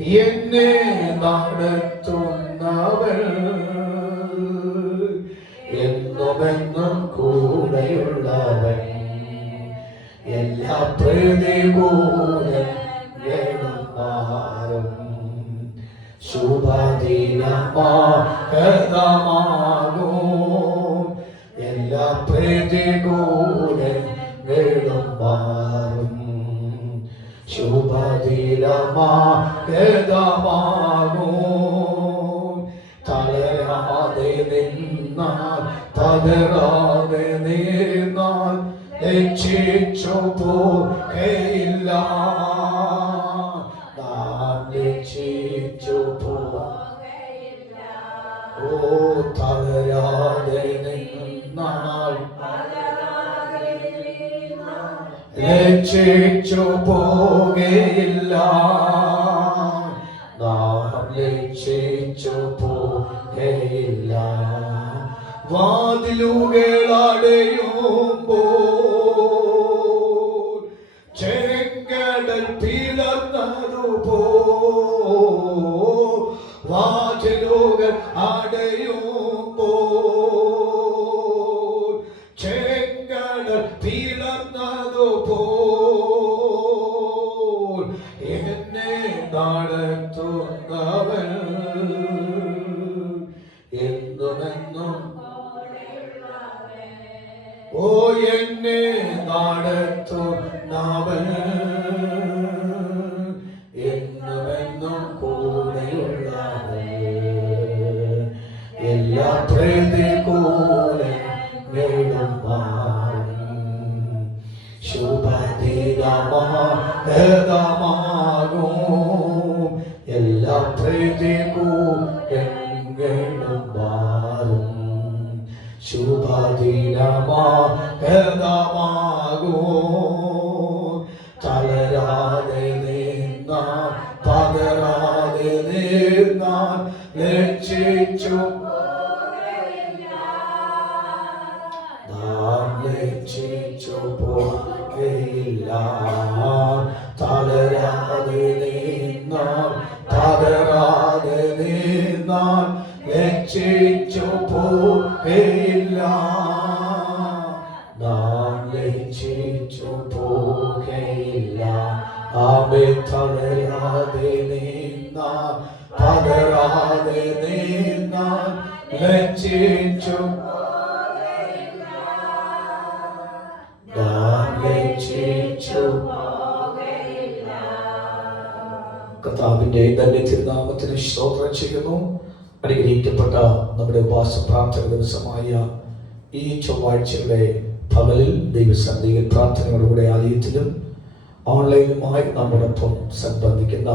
എന്നെ നടത്തുന്നവൻ എന്നുമെന്നും കൂടെയുള്ളവൻ എല്ലാ പ്രതികൂലങ്ങളും മാറും ശുഭദിനമാകും എല്ലാ പ്രതികൂലങ്ങളും മാറും ശുഭദിനമാകും തളരാതെ നിന്നാൽ പതറാതെ നിന്നാൽ ലജ്ജിച്ചു പോകയില്ല നാം ലജ്ജിച്ചു പോകയില്ല ഓ തളരാതെ നിന്നാൽ ലജ്ജിച്ചു പോകയില്ല നാം ലജ്ജിച്ചു പോകയില്ല വാതിലുകളടയുമ്പോൾ ചെങ്കടൽ പിളർന്നതുപോ വാതിലുകൾ അടയുമ്പോൾ ചെങ്കടൽ പിളർന്നതുപോൽ എന്നെ നടത്തുന്നവൻ എന്നുമെന്നും ഓ എന്നെ നടത്തുന്നവൻ എന്നുമെന്നും കൂടെയുള്ളവൻ എല്ലാ പ്രതികൂലങ്ങളും മാറും ശുഭദിനമാകും എല്ലാ പ്രതികൂലങ്ങളും മാറും ശുഭദിനമാകും തളരാതെ നിന്നാൽ പതറാതെ നിന്നാൽ ലജ്ജിച്ചു നാം ലജ്ജിച്ചു പോകയില്ല തളരാതെ നിന്നാൽ പതറാതെ നിന്നാൽ ലജ്ജിച്ചു പോകയില്ല നാം ലജ്ജിച്ചു പോകയില്ല ആമേൻ തളരാതെ നിന്നാൽ പതറാതെ നിന്നാൽ ലജ്ജിച്ചു നാം ലജ്ജിച്ചു കർത്താവിന്റെ തന്നെ തിരുനാമത്തിന് സ്തോത്രം ചെയ്യുന്നു. അനുഗ്രഹിക്കപ്പെട്ട നമ്മുടെ ഉപവാസ പ്രാർത്ഥന ദിവസമായ ഈ ചൊവ്വാഴ്ചയുടെ പകലിൽ ദൈവസന്നിധിയിൽ പ്രാർത്ഥനയോടുകൂടെ ആലയത്തിലും ഓൺലൈനുമായി നമ്മോടൊപ്പം സംബന്ധിക്കുന്ന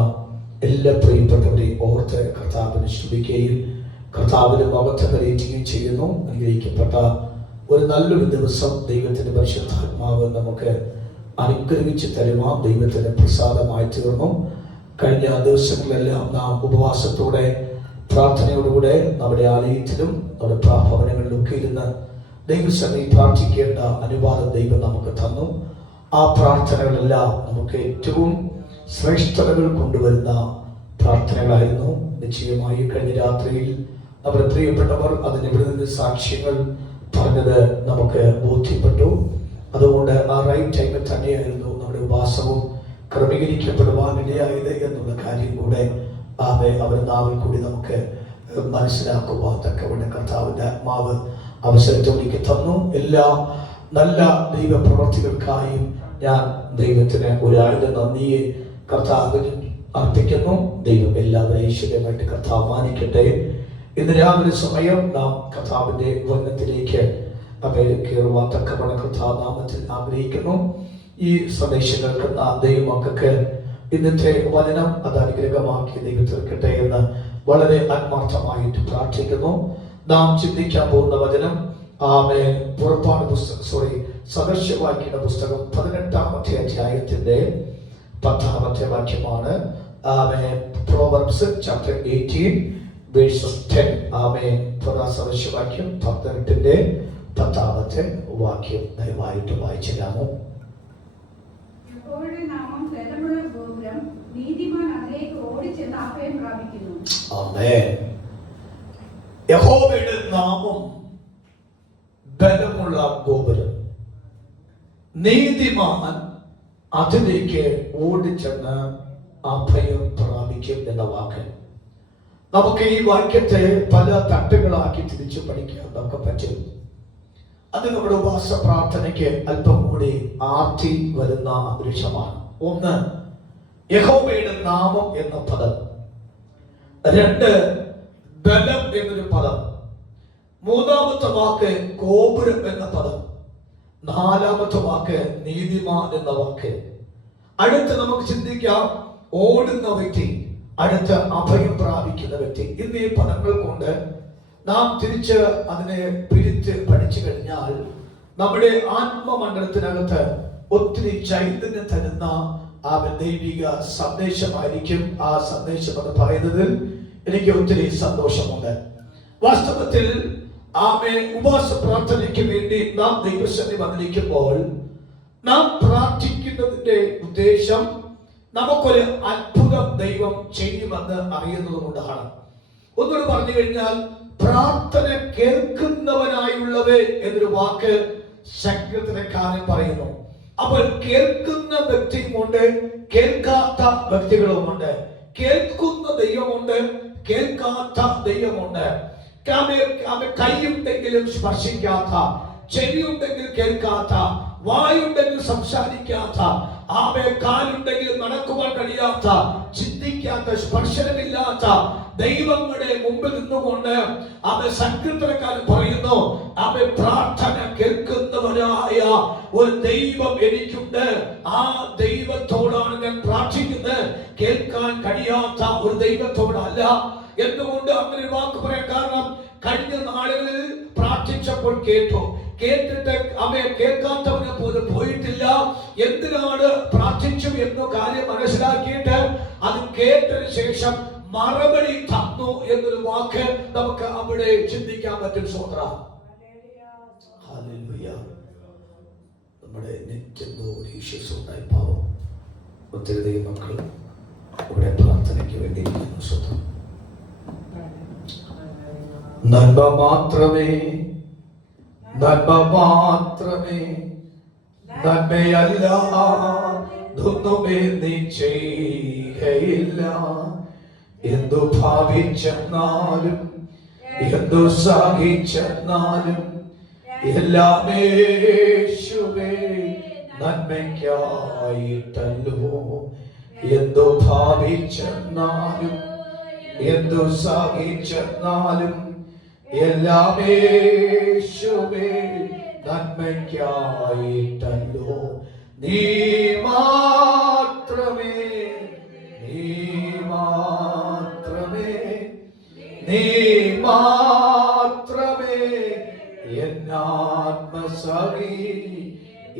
എല്ലാ പ്രിയപ്പെട്ടവരെയും ഓർത്ത് കർത്താവിനെ സ്തുതിക്കുകയും കർത്താവിന് മഹത്വം കരയറ്റുകയും ചെയ്യുന്നു. അനുഗ്രഹിക്കപ്പെട്ട ഒരു നല്ലൊരു ദിവസം ദൈവത്തിന്റെ പരിശുദ്ധാത്മാവ് നമുക്ക് അനുഗ്രഹിച്ച് തരുവാൻ ദൈവത്തിന്റെ പ്രസാദമായി തീർന്നു. കഴിഞ്ഞ ദിവസങ്ങളിലെല്ലാം നാം ഉപവാസത്തോടെ പ്രാർത്ഥനയോടുകൂടെ നമ്മുടെ ആലയത്തിലും നമ്മുടെ ഭവനങ്ങളിലൊക്കെ ഇരുന്ന് ദൈവസന്നിധിയിൽ പ്രാർത്ഥിക്കേണ്ട അനുവാദം ദൈവം നമുക്ക് തന്നു. ആ പ്രാർത്ഥനകളെല്ലാം നമുക്ക് ഏറ്റവും ശ്രേഷ്ഠതകൾ കൊണ്ടുവരുന്ന പ്രാർത്ഥനകളായിരുന്നു. നിശ്ചയമായി കഴിഞ്ഞ രാത്രിയിൽ നമ്മുടെ പ്രിയപ്പെട്ടവർ അതിന് ഇവിടെ നിന്ന് സാക്ഷ്യങ്ങൾ പറഞ്ഞത് നമുക്ക് ബോധ്യപ്പെട്ടു. അതുകൊണ്ട് ആ റൈറ്റ് ടൈമിൽ തന്നെയായിരുന്നു നമ്മുടെ ഉപവാസവും ക്രമീകരിക്കപ്പെടുവാനിടയായത് എന്നുള്ള കാര്യം കൂടെ അവർ നാവിൽ കൂടി നമുക്ക് മനസ്സിലാക്കുവാൻ തക്കവണ്ണം കർത്താവിന്റെ ആത്മാവ് അവസരത്തോടേക്ക് തന്നു. എല്ലാ നല്ല ദൈവപ്രവർത്തികൾക്കായും ഞാൻ ദൈവത്തിന് ഒരാളുടെ നന്ദിയെ കർത്താവിന് അർപ്പിക്കുന്നു. ദൈവം എല്ലാവരും ഐശ്വര്യമായിട്ട് കർത്താവ് മാനിക്കട്ടെ. ഇന്ന് രാവിലെ സമയം നാം കർത്താവിന്റെ വചനത്തിലേക്ക് കയറുവാൻ തക്കവണ്ണം കർത്താവ് നാമത്തിൽ ആഗ്രഹിക്കുന്നു. ഈ സന്ദേശങ്ങൾ ദൈവമക്കൾക്ക് ഇന്നത്തെ വചനം അത് അനുഗ്രഹമാക്കി ദൈവം തീർക്കട്ടെ എന്ന് വളരെ ആത്മാർത്ഥമായിട്ട് പ്രാർത്ഥിക്കുന്നു. നാം ചിന്തിക്കാൻ പോകുന്ന വചനം പുറപ്പാട് സദൃശ്യവാക്യയുടെ പുസ്തകം 18-ാമത്തെ അധ്യായത്തിന്റെ 10-ാമത്തെ വാക്യമാണ്. Proverbs chapter 18 verses 10. സദൃശ്യവാക്യം 18-ന്റെ 10-ാമത്തെ വാക്യം ദയവായിട്ട് വായിച്ചിടാമോ? മൂലം നീതിമാൻ അതിലേക്ക് ഓടിച്ചെന്ന് അഭയം പ്രാപിക്കുന്നു. ആമേൻ. യഹോവയുടെ നാമം ബലമുള്ള ഗോപുരം, നീതിമാൻ അതിലേക്ക് ഓടിച്ചെന്ന് അഭയം പ്രാപിക്കും എന്ന വാക്ക്. നമുക്ക് ഈ വാക്യത്തെ പല തട്ടുകളാക്കി തിരിച്ചു പഠിക്കാൻ നമുക്ക് പറ്റും. അത് നമ്മുടെ ഉപവാസ പ്രാർത്ഥനയ്ക്ക് അല്പം കൂടി ആർത്തി വരുന്ന അന്തരീക്ഷമാണ്. ഒന്ന്, യഹോവയുടെ നാമം എന്ന പദം. രണ്ട്, ബലം എന്നൊരു പദം. മൂന്നാമത്തെ വാക്ക് ഗോപുരം എന്ന പദം. നാലാമത്തെ വാക്ക് നീതിമാൻ എന്ന വാക്ക്. അടുത്ത് നമുക്ക് ചിന്തിക്കാം, ഓടുന്ന വ്യക്തി, അടുത്ത അഭയം പ്രാപിക്കുന്ന വ്യക്തി. ഇന്ന് ഈ പദങ്ങൾ കൊണ്ട് നാം തിരിച്ച് അതിനെ പിരിച്ച് പഠിച്ചു കഴിഞ്ഞാൽ നമ്മുടെ ആത്മമണ്ഡലത്തിനകത്ത് ഒത്തിരി ചൈതന്യം തരുന്ന ആ ദൈവിക സന്ദേശമായിരിക്കും. ആ സന്ദേശം എന്ന് പറയുന്നതിൽ എനിക്ക് ഒത്തിരി സന്തോഷമുണ്ട്. വാസ്തവത്തിൽ ഉപവാസ പ്രാർത്ഥനയ്ക്ക് വേണ്ടി നാം ദൈവസന്നിധി വന്നിരിക്കുമ്പോൾ നാം പ്രാർത്ഥിക്കുന്നതിന്റെ ഉദ്ദേശം നമുക്കൊരു അത്ഭുതം ദൈവം ചെയ്യുമെന്ന് അറിയുന്നത് കൊണ്ടാണ്. ഒന്നുകൂടി പറഞ്ഞു കഴിഞ്ഞാൽ, പ്രാർത്ഥന കേൾക്കുന്നവനായുള്ളവേ എന്നൊരു വാക്ക് സങ്കീർത്തനക്കാരൻ പറയുന്നു. അപ്പോൾ കേൾക്കുന്ന വ്യക്തിയുമുണ്ട്, കേൾക്കാത്ത വ്യക്തികളുമുണ്ട്. കേൾക്കുന്ന ദൈവമുണ്ട്, കേൾക്കാത്ത ദൈവമുണ്ട്. കൈയുണ്ടെങ്കിലും സ്പർശിക്കാത്ത, ചെവിയുണ്ടെങ്കിൽ കേൾക്കാത്ത, വായുണ്ടെങ്കിൽ സംസാരിക്കാത്ത, കാലുണ്ടെങ്കിൽ നടക്കുവാൻ കഴിയാത്ത, ചിന്തിക്കാത്ത, സ്പർശനമില്ലാത്ത ദൈവങ്ങളുടെ മുമ്പിൽ നിന്നുകൊണ്ട് സങ്കീർത്തനക്കാരൻ പറയുന്നു, പ്രാർത്ഥന കേൾക്കുന്നവരായ ഒരു ദൈവം എനിക്കുണ്ട്. ആ ദൈവത്തോടാണ് ഞാൻ പ്രാർത്ഥിക്കുന്നത്, കേൾക്കാൻ കഴിയാത്ത ഒരു ദൈവത്തോടല്ല. എന്തുകൊണ്ട് അങ്ങനെ വാക്ക് പറയാൻ കാരണം, കഴിഞ്ഞ നാളുകളിൽ പ്രാർത്ഥിച്ചപ്പോൾ കേട്ടു, കേട്ടിട്ട് അവയെ കേൾക്കാത്തവനെ പോലും പോയിട്ടില്ല. എന്തിനാണ് പ്രാർത്ഥിച്ചു എന്ന കാര്യം മനസ്സിലാക്കിയിട്ട് അത് കേട്ടതിന് ശേഷം മറുപടി തന്നു എന്നൊരു വാക്ക് നമുക്ക് അവിടെ ചിന്തിക്കാൻ പറ്റും. സ്വതന്ത്രം നമ്മുടെ നെറ്റെന്തോ ഒരു ഇഷ്യൂസ് ഉണ്ടായി പാവം ഒത്തിരി ദൈവമക്കൾ ഇവിടെ പ്രാർത്ഥനയ്ക്ക് വേണ്ടി സ്വന്തം നന്മ മാത്രമേ നന്മയല്ലാതൊന്നുമേ നീ ചെയ്യുകയില്ല. എന്തു ഭാവിച്ചെന്നാലും എന്തു സഹിച്ചെന്നാലും എല്ലാം യേശുവേ നന്മയ്ക്കായിട്ടല്ലോ. എന്തു ഭാവിച്ചെന്നാലും എന്തു സഹിച്ചെന്നാലും എല്ലാം യേശുവേ നന്മയ്ക്കായിട്ടല്ലോ. നീ മാത്രമേ നീ മാത്രമേ നീ മാത്രമേ എന്നാത്മസഖി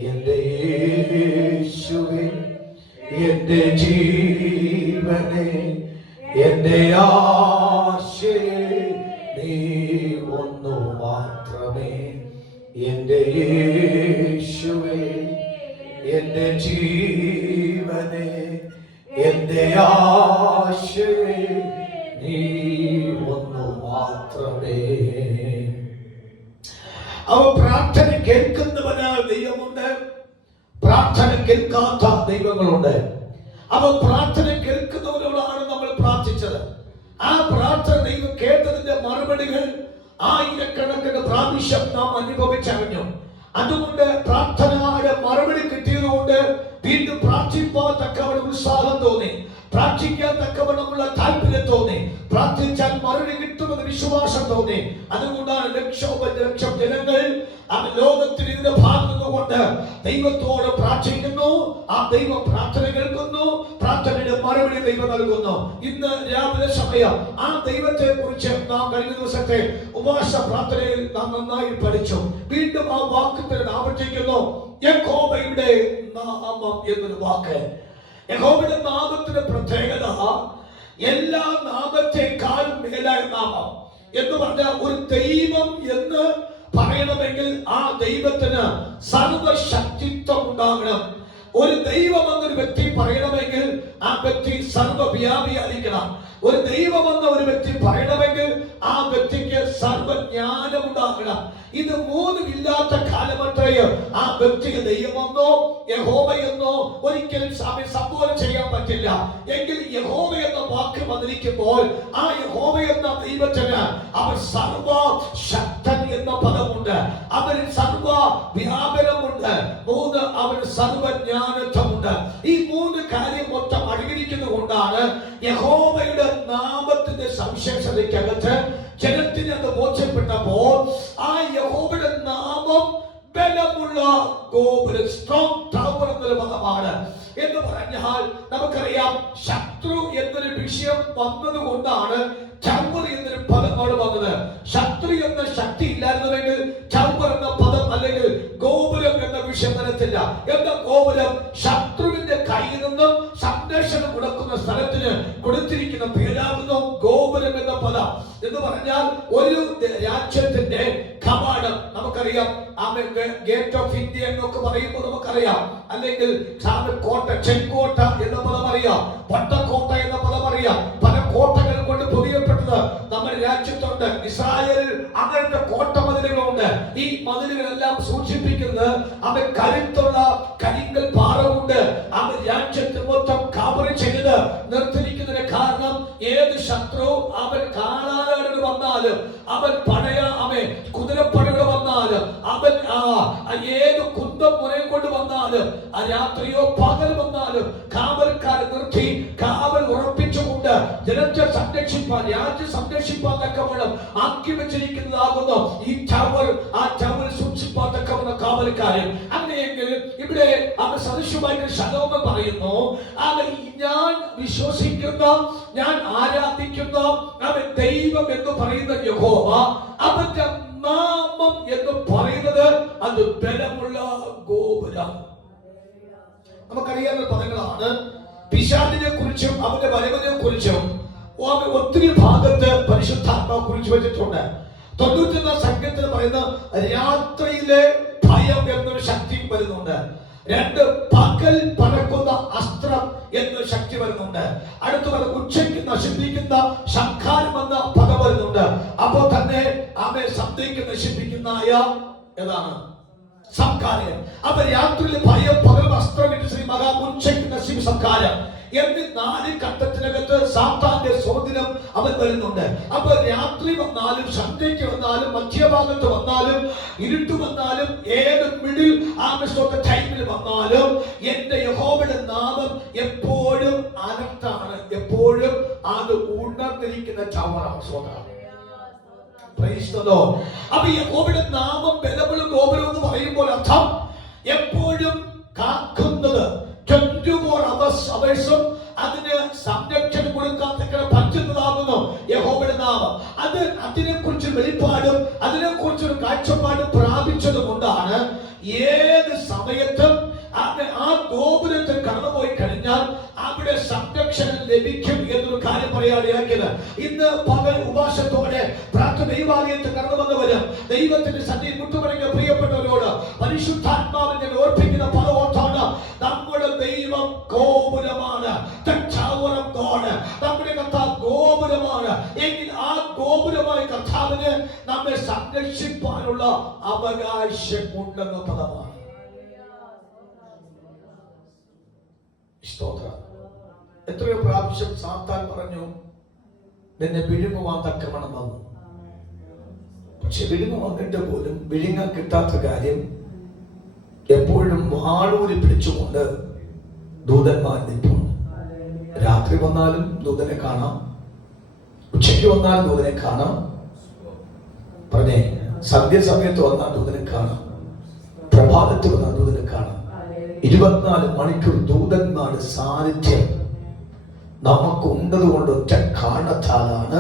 എന്റെ യേശുവേ, എന്റെ ജീവനെ, എന്റെ ആശയെ നീ ഒന്നു മാത്രമേ. എന്റെ യേശുവേ, എന്റെ ജീവനെ, എന്റെ ആശയെ നീ ഒന്നു മാത്രമേ. അവ പ്രാർത്ഥന കേൾക്കുന്നവനായ ദൈവമുണ്ട്, പ്രാർത്ഥന കേൾക്കാത്ത ദൈവങ്ങളുണ്ട്. അവ പ്രാർത്ഥന കേൾക്കുന്നവരോടാണ് നമ്മൾ പ്രാർത്ഥിച്ചത്. ആ പ്രാർത്ഥന ദൈവം കേട്ടതിന്റെ മറുപടികൾ ആയിരക്കണക്കിന് പ്രാവശ്യം നാം അനുഭവിച്ചറിഞ്ഞു. അതുകൊണ്ട് പ്രാർത്ഥനയുടെ മറുപടി കിട്ടിയതുകൊണ്ട് വീണ്ടും പ്രാർത്ഥിക്കാൻ തക്കവണ്ണം ഉത്സാഹം തോന്നി, പ്രാർത്ഥിക്കാൻ തക്കവണ്ണമുള്ള താല്പര്യം തോന്നി, പ്രാർത്ഥിച്ചാൽ മറുപടി കിട്ടുമെന്ന് വിശ്വാസം തോന്നി. അതുകൊണ്ടാണ് ലക്ഷം ജനങ്ങൾ ലോകത്തിൽ ഇതിന്റെ ഭാഗം നിന്നുകൊണ്ട് ദൈവത്തോട് പ്രാർത്ഥിക്കുന്നു. ആ ദൈവം പ്രാർത്ഥന കേൾക്കുന്നു, പ്രാർത്ഥനയുടെ മറുപടി ദൈവം നൽകുന്നു. ഇന്ന് രാവിലെ സമയം ആ ദൈവത്തെ കുറിച്ച് നാം കഴിഞ്ഞ ദിവസത്തെ ഉപവാസ പ്രാർത്ഥനയിൽ നാം നന്നായി പഠിച്ചു. വീണ്ടും ആ വാക്ക് ആവർത്തിക്കുന്നു, യഹോവയുടെ നാമം എന്നൊരു വാക്ക്. യഹോവയുടെ നാമത്തിന്റെ പ്രത്യേകത എല്ലാ നാമത്തെക്കാളും മേലായ നാമം എന്ന് പറഞ്ഞാൽ, ഒരു ദൈവം എന്ന് പറയണമെങ്കിൽ ആ ദൈവത്തിന് സർവശക്തിത്വം ഉണ്ടാകണം. ഒരു ദൈവം എന്നൊരു വ്യക്തി പറയണമെങ്കിൽ ആ ആ വ്യക്തി സർവ്വവ്യാപിയായിരിക്കണം. ഒരു ദൈവമെന്ന ഒരു വ്യക്തി പറയണമെങ്കിൽ ആ വ്യക്തിക്ക് സർവജ്ഞാനം ഉണ്ടാകണം. ഇത് മൂന്നും ഇല്ലാത്ത കാലമത്രയോ ആ വ്യക്തിക്ക് ദൈവമെന്നോ യഹോവയെന്നോ ഒരിക്കലും സംബോധന ചെയ്യാൻ പറ്റില്ല. എങ്കിൽ യഹോവ എന്ന വാക്ക് വന്നിരിക്കുമ്പോൾ ആ യഹോവ എന്ന ദൈവത്തിന് അവൻ സർവശക്തൻ എന്ന പദമുണ്ട്, അവന് സർവ വ്യാപനമുണ്ട്, മൂന്ന് അവന് സർവജ്ഞാനത്വമുണ്ട്. ഈ മൂന്ന് കാര്യം മൊത്തം അടങ്ങിയിരിക്കുന്നത് കൊണ്ടാണ് യഹോവയുടെ നാമത്തിന്റെ സവിശേഷതയ്ക്കകത്ത് ജനത്തിന് അത് ബോധ്യപ്പെട്ടപ്പോൾ ആ യഹോവയുടെ നാമം ബലമുള്ള ഗോപുരം, സ്ട്രോങ് ടവർ എന്നൊരു പദമാണ്. എന്ന് പറഞ്ഞാൽ നമുക്കറിയാം ശത്രു എന്നൊരു വിഷയം വന്നതുകൊണ്ടാണ് ടവർ എന്നൊരു പദമാണ് വന്നത്. ശത്രു എന്ന ശക്തി ഇല്ലായിരുന്നുവെങ്കിൽ ടവർ എന്ന പദം അല്ലെങ്കിൽ ഗോപുരം എന്ന വിഷയം വരത്തില്ല. എന്താ ഗോപുരം? ശത്രുവിന്റെ കയ്യിൽ നിന്നും സംരക്ഷണം കൊടുക്കുന്ന സ്ഥലത്തിന് കൊടുത്തിരിക്കുന്ന പേരാകുന്നു ഗോപുരം എന്ന പദം. എന്ന് പറഞ്ഞാൽ ഒരു രാജ്യത്തിന്റെ കവാടം നമുക്കറിയാം, ഗേറ്റ് ഓഫ് ഇന്ത്യ എന്നൊക്കെ പറയുമ്പോൾ നമുക്കറിയാം, അല്ലെങ്കിൽ കോട്ട, ചെങ്കോട്ട എന്ന പദം അറിയാം, വട്ടക്കോട്ട എന്ന പദം അറിയാം. പല കോട്ടകൾ കൊണ്ട് പൊതിയപ്പെട്ടത് നമ്മുടെ രാജ്യത്തുണ്ട്. ഇസ്രായേലിൽ അങ്ങനത്തെ കോട്ട മതിലുകളുണ്ട്. ഈ മതിലുകളെല്ലാം സൂചിപ്പിക്കുന്നത് അവൻ കരുത്തുള്ള കരിങ്കൽ പാറ കൊണ്ട് അവൻ രാജ്യത്തെ മൊത്തം കവർ ചെയ്ത് നിർത്തിയിരിക്കുന്നതിന് കാരണം ഏത് ശത്രു അവൻ കാണാനായിട്ട് വന്നാലും, അവൻ പടയ കുതിരപ്പടകൾ വന്നാലും, അവൻ ഏത് കുന്തം മുനയും കൊണ്ട് വന്നാലും, രാത്രിയോ പകൽ വന്നാലും കാവൽക്കാരെ നിർത്തി കാവൽ ഉറപ്പിച്ചുകൊണ്ട് ജനത്തെ സംരക്ഷിപ്പാൻ, രാജ്യം സംരക്ഷിപ്പാൻ തക്കവണ്ണം ആക്കി വെച്ചിരിക്കുന്നതാകുന്നു ഈ ടവർ. ആ ടവർ സൂക്ഷിപ്പാൻ തക്കവണ്ണം കാവൽക്കാരൻ. അങ്ങനെയെങ്കിൽ ഇവിടെ അവൻ സദൃശമായി ശലോമോൻ പറയുന്നു, അവൻ ഞാൻ വിശ്വസിക്കുന്ന, ഞാൻ ആരാധിക്കുന്ന അവൻ ദൈവം എന്ന് പറയുന്ന യഹോവ, അവന്റെ നാമം എന്ന് പറയുന്നത് അത് ബലമുള്ള ഗോപുരം. നമുക്കറിയാവുന്ന പദങ്ങളാണ്. പിശാചിനെ കുറിച്ചും അവന്റെ വരവിനെ കുറിച്ചും ഒത്തിരി ഭാഗത്ത് പരിശുദ്ധാത്മാവ് കുറിച്ച് വെച്ചിട്ടുണ്ട്. 91 സംഖ്യത്തിൽ പറയുന്ന രാത്രിയിലെ ഭയം എന്നൊരു ശക്തി വരുന്നുണ്ട്. 2 പകൽ പറക്കുന്ന അസ്ത്രം എന്നൊരു ശക്തി വരുന്നുണ്ട്. അടുത്ത ഉച്ചയ്ക്ക് നശിപ്പിക്കുന്ന ശംഖാരം എന്ന പദം വരുന്നുണ്ട്. അപ്പോൾ തന്നെ അവയെ സന്ധ്യയ്ക്ക് നശിപ്പിക്കുന്ന ഏതാണ്? സംഹാരം. അപ്പൊ രാത്രിയിൽ ഭയം, പകൽ അസ്ത്രം, ഉച്ചയ്ക്ക് നശിപ്പ്, സംഹാരം എന്നീ 4 ഘട്ടത്തിനകത്ത് സാത്താന്റെ സ്വാധീനം അവൻ വരുന്നുണ്ട്. അപ്പൊ രാത്രി വന്നാലും, സന്ധ്യയ്ക്ക് വന്നാലും, മധ്യഭാഗത്ത് വന്നാലും, ഇരുട്ട് വന്നാലും, ഏത് മിഡിൽ ടൈമിൽ വന്നാലും എന്റെ യഹോവയുടെ നാമം എപ്പോഴും അനർത്താണ്, എപ്പോഴും അത് ഉണർന്നിരിക്കുന്ന ടവറാണ്. അപ്പൊ യഹോവയുടെ നാമം ബലമുള്ള ഗോപുരം എന്ന് പറയുമ്പോൾ അർത്ഥം എപ്പോഴും കാക്കുന്നത്, 24 hours അതിന് സംരക്ഷണം കൊടുക്കാൻ പറ്റുന്നതാകുന്നു യഹോവയുടെ നാമം. അത് അതിനെക്കുറിച്ച് വെളിപ്പാടും അതിനെക്കുറിച്ചൊരു കാഴ്ചപ്പാടും പ്രാപിച്ചത് കൊണ്ടാണ് ഏത് സമയത്തും ആ ഗോപുരത്തിൽ കടന്നുപോയി കഴിഞ്ഞാൽ അവിടെ സംരക്ഷണം ലഭിക്കും എന്നൊരു കാര്യം പറയാനിടയാക്കിയത്. ഇന്ന് പകൽ ഉപവാസത്തോടെ പ്രാർത്ഥന ദൈവാലയത്തിൽ കടന്നു വന്നവരും ദൈവത്തിന്റെ സന്നിധി മുട്ടുമടങ്ങിയ പ്രിയപ്പെട്ടവരോട് പരിശുദ്ധാത്മാവിനെ ഓർപ്പിക്കുന്ന പദവോർത്താണ്, നമ്മുടെ ദൈവം ഗോപുരമാണ്. നമ്മുടെ കർത്താവ് ഗോപുരമാണ്. എങ്കിൽ ആ ഗോപുരമായ കർത്താവിന് നമ്മെ സംരക്ഷിക്കാനുള്ള അവകാശം ഉണ്ടെന്ന പദമാണ്. എത്രയോ പ്രാവശ്യം സാത്താൻ പറഞ്ഞു നിന്നെ വിഴുങ്ങുവാൻ തക്കവണ്ണം വന്നു. പക്ഷെ വിഴുങ്ങു വന്നിട്ട് പോലും വിഴുങ്ങാൻ കിട്ടാത്ത കാര്യം എപ്പോഴും വാളൂരി പിടിച്ചുകൊണ്ട് ദൂതന്മാർ നിൽപ്പുണ്ട്. രാത്രി വന്നാലും ദൂതനെ കാണാം, ഉച്ചയ്ക്ക് വന്നാലും ദൂതനെ കാണാം, പറഞ്ഞേ സന്ധ്യസമയത്ത് വന്നാൽ ദൂതനെ കാണാം, പ്രഭാതത്തിൽ വന്നാൽ ദൂതനെ കാണാം. 24 മണിക്കൂർ ദൂതന്മാരുടെ സാന്നിധ്യം നമുക്കുണ്ടത് കൊണ്ട് ഒറ്റ കാരണത്താലാണ്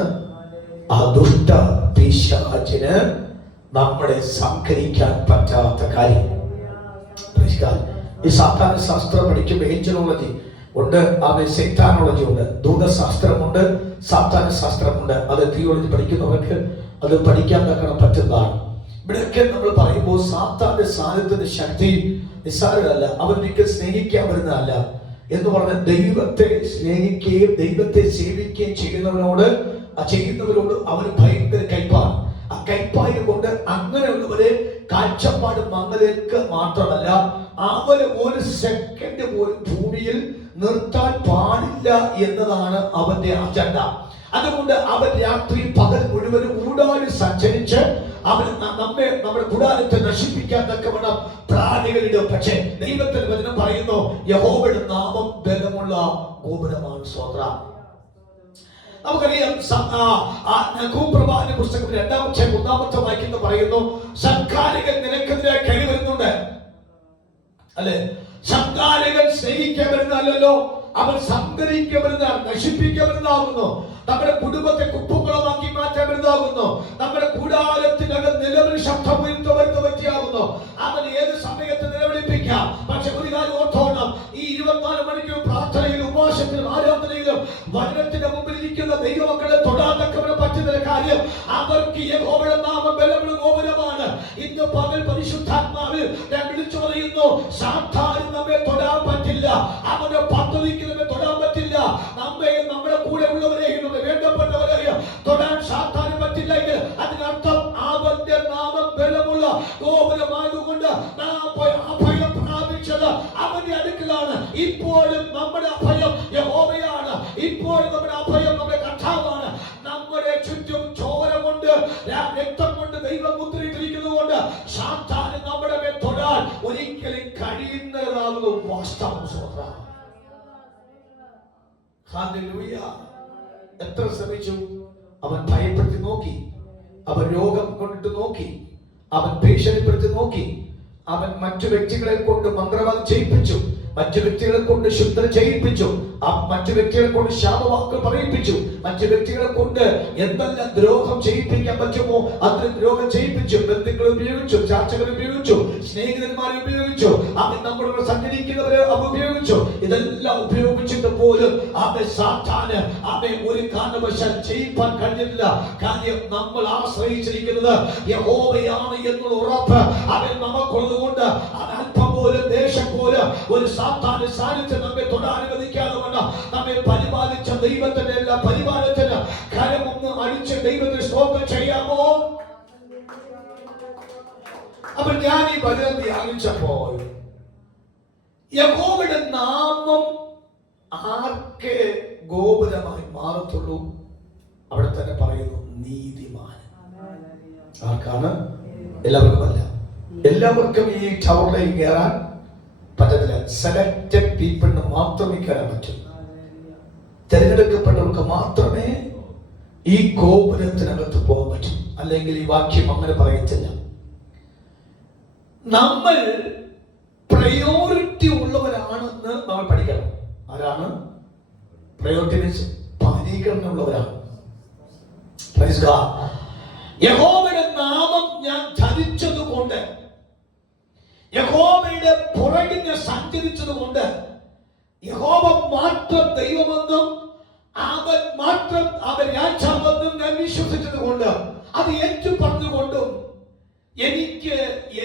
ആ ദുഷ്ട പിശാചിന് നമ്മളെ സംഹരിക്കാൻ പറ്റാത്ത കാര്യം. ഈ സാത്താന ശാസ്ത്രം പഠിക്കുമ്പോൾ ഏഞ്ചലോളജി ഉണ്ട്, സൈത്താനോളജി ഉണ്ട്, ദൂതശാസ്ത്രമുണ്ട്, സാത്താന ശാസ്ത്രമുണ്ട്. അത് തിയോളജി പഠിക്കുന്നവർക്ക് അത് പഠിക്കാൻ തക്കണം പറ്റുന്നതാണ്. ഇവിടെയൊക്കെ നമ്മൾ പറയുമ്പോൾ സാത്താന്റെ സാന്നിധ്യത്തിന്റെ ശക്തി നിസ്സാരമല്ല. അവനൊരിക്കൽ സ്നേഹിക്കാൻ വരുന്നതല്ല, എന്ന് പറഞ്ഞ ദൈവത്തെ സ്നേഹിക്കുകയും ദൈവത്തെ സേവിക്കുകയും ചെയ്യുന്നവരോട് അവന് ഭയങ്കര കൈപ്പാണ്. ആ കൈപ്പായത് കൊണ്ട് അങ്ങനെയുള്ളവരെ കാഴ്ചപ്പാട് മങ്ങലേക്ക് മാത്രമല്ല, അവര് ഒരു സെക്കൻഡ് പോലും ഭൂമിയിൽ നിർത്താൻ പാടില്ല എന്നതാണ് അവന്റെ അജണ്ട. അതുകൊണ്ട് അവൻ രാത്രി പകൽ മുഴുവനും ഊടാടി സഞ്ചരിച്ച് അവൻ നമ്മുടെ കൂടാരത്തെ നശിപ്പിക്കാൻ തക്കവണ്ണം പ്രാണികളിടും. പക്ഷേ ദൈവത്തിന്റെ വചനം പറയുന്നു, യഹോവയുടെ നാമം ബലമുള്ള ഗോപുരമാണ്. സ്തോത്രം. നമുക്കറിയാം, യാക്കോബ് പുസ്തകം 2-1 വാക്യം പറയുന്നു, സംഘാരികൾ നിനക്കെതിരെ കയറി വരുന്നുണ്ട്. അല്ലെ, സംഘാരികൾ സ്നേഹിക്കാൻ വരുന്നല്ലോ, അവൻ സംഘടിക്കാൻ വരുന്ന, നശിപ്പിക്കാൻ വരുന്നതാകുന്നു. നമ്മുടെ കുടുംബത്തെ കുപ്പുകുളമാക്കി മാറ്റാൻ വരുന്നതാകുന്നു. നമ്മുടെ കൂടാരത്തിനകം നിലവിൽ ശബ്ദം വരുന്ന വ്യക്തിയാകുന്നു. അവൻ ഏത് സമയത്ത് നിലവിളിപ്പിക്കാം. പക്ഷെ ഒരു കാര്യം ഓർത്തോണം, ഈ 24 മണിക്കൂർ പ്രാർത്ഥനയിലും ഉപവാസത്തിലും ആരാധനയിലും വചനത്തിന്റെ മുമ്പിൽ ഇരിക്കുന്ന ദൈവമക്കളെ തൊടാൻ തക്കവണ്ണം പറ്റുന്ന കാര്യം, അവർക്ക് യഹോവയുടെ നാമം ബലമുള്ള ഗോപുരമാണ്. ഇന്ന് പകൽ പരിശുദ്ധാത്മാവിൽ ഞാൻ വിളിച്ചു പറയുന്നു, സാധാരണ നമ്മെ തൊടാൻ പറ്റില്ല, അവന്റെ പദ്ധതിക്ക് നമ്മെ തൊടാൻ പറ്റില്ല. നമ്മയും നമ്മുടെ കൂടെ ഉള്ളവരെയും വേണ്ടപ്പെട്ടവരെയും തൊടാൻ സാധാരണ പറ്റില്ലെങ്കിൽ അതിനർത്ഥം അവന്റെ നാമം ബലമുള്ള ഗോപുരമായതുകൊണ്ട് അഭയം പ്രാപിച്ചത് അവന്റെ അടുക്കലാണ്. ഇപ്പോഴും നമ്മുടെ അഭയം യഹോവയാണ്. ഇപ്പോഴും നമ്മുടെ അഭയം നമ്മുടെ കർത്താവാണ്. നമ്മുടെ ചുറ്റും ചോര കൊണ്ട് രക്തം കൊണ്ട് ദൈവം മുദ്രയിട്ടിരിക്കുന്നത് കൊണ്ട് സാധാരണ നമ്മുടെ മേൽ തൊടാൻ ഒരിക്കലും കഴിയുന്നതാകുന്നു വാസ്തവം. ഹല്ലേലൂയ. എത്ര ശ്രമിച്ചു, അവൻ ഭയപ്പെടുത്തി നോക്കി, അവൻ രോഗം കൊണ്ടിട്ട് നോക്കി, അവൻ ഭീഷണിപ്പെടുത്തി നോക്കി, അവൻ മറ്റു വ്യക്തികളെ കൊണ്ട് മന്ത്രവാദം ചെയ്യിപ്പിച്ചു, മറ്റു വ്യക്തികളെ കൊണ്ട് ശുദ്ധ ചെയ്യിപ്പിച്ചു, മറ്റു വ്യക്തികളെ കൊണ്ട് ശാപവാക്കുകൾ പറയിപ്പിച്ചു, മറ്റു വ്യക്തികളെ കൊണ്ട് എന്തെല്ലാം ദ്രോഹം ചെയ്യിപ്പിക്കാൻ പറ്റുമോ അതിന് ദ്രോഹം ചെയ്യിപ്പിച്ചു. ബന്ധുക്കളെ ഉപയോഗിച്ചു, ചാച്ചകളെ ഉപയോഗിച്ചു, സ്നേഹിതന്മാരെ ഉപയോഗിച്ചു, അവൻ നമ്മളോട് സഞ്ചരിക്കുന്നവരെ ഉപയോഗിച്ചു. ഇതെല്ലാം ഉപയോഗിച്ചിട്ട് പോലും അവൻ സാത്താന് അവൻ ഒരു കാരണവശാൽ ചെയ്യിപ്പാൻ കഴിഞ്ഞില്ല. കാര്യം നമ്മൾ ആശ്രയിച്ചിരിക്കുന്നത് യഹോവയാണ് എന്നുള്ള ഉറപ്പ് അവൻ നമുക്കുള്ളതുകൊണ്ട് അല്പം പോലും ദേശം പോലും ഒരു സാത്താന്റെ സാന്നിധ്യം നമ്മെ തൊടാനുവദിക്കാതെ നമ്മെ പരിപാലിച്ച ദൈവത്തിന്റെ എല്ലാ പരിപാലനത്തിന് കരമൊന്ന് അടിച്ച് ദൈവത്തിന് സ്തോത്രം ചെയ്യാമോ? അപ്പൊ ഞാൻ ഈ വചനം ധ്യാനിച്ചപ്പോൾ യഹോവയുടെ നാമം ആർക്ക് ഗോപുരമായി മാറത്തുള്ളൂ? അവിടെ തന്നെ പറയുന്നു, നീതിമാൻ. ആർക്കാണ്? എല്ലാവർക്കും അല്ല. എല്ലാവർക്കും ഈ ടവറിലേക്ക് കയറാൻ പറ്റത്തില്ല. സെലക്റ്റഡ് പീപ്പിളിന് മാത്രമേ കയറാൻ പറ്റൂ. തിരഞ്ഞെടുക്കപ്പെട്ടവർക്ക് മാത്രമേ ഈ ഗോപുരത്തിനകത്ത് പോകാൻ പറ്റൂ. അല്ലെങ്കിൽ ഈ വാക്യം അങ്ങനെ പറയത്തില്ല. നമ്മൾ പ്രയോറിറ്റി ഉള്ളവരാണെന്ന് നമ്മൾ പഠിക്കണം. ആരാണ് പ്രയോറിറ്റി? മീൻസ് പരിഗണനയുള്ളവരാണ്. യഹോവയുടെ നാമം ഞാൻ ധരിച്ചത് കൊണ്ട്, യഹോവയുടെ പുറകിൽ ഞാൻ സഞ്ചരിച്ചത് കൊണ്ട്, യഹോവ മാത്രം ദൈവമെന്നും അവൻ മാത്രം അവൻ രാജാവെന്നും ഞാൻ വിശ്വസിച്ചത് കൊണ്ട്, അത് ഏറ്റു പറഞ്ഞുകൊണ്ടും എനിക്ക്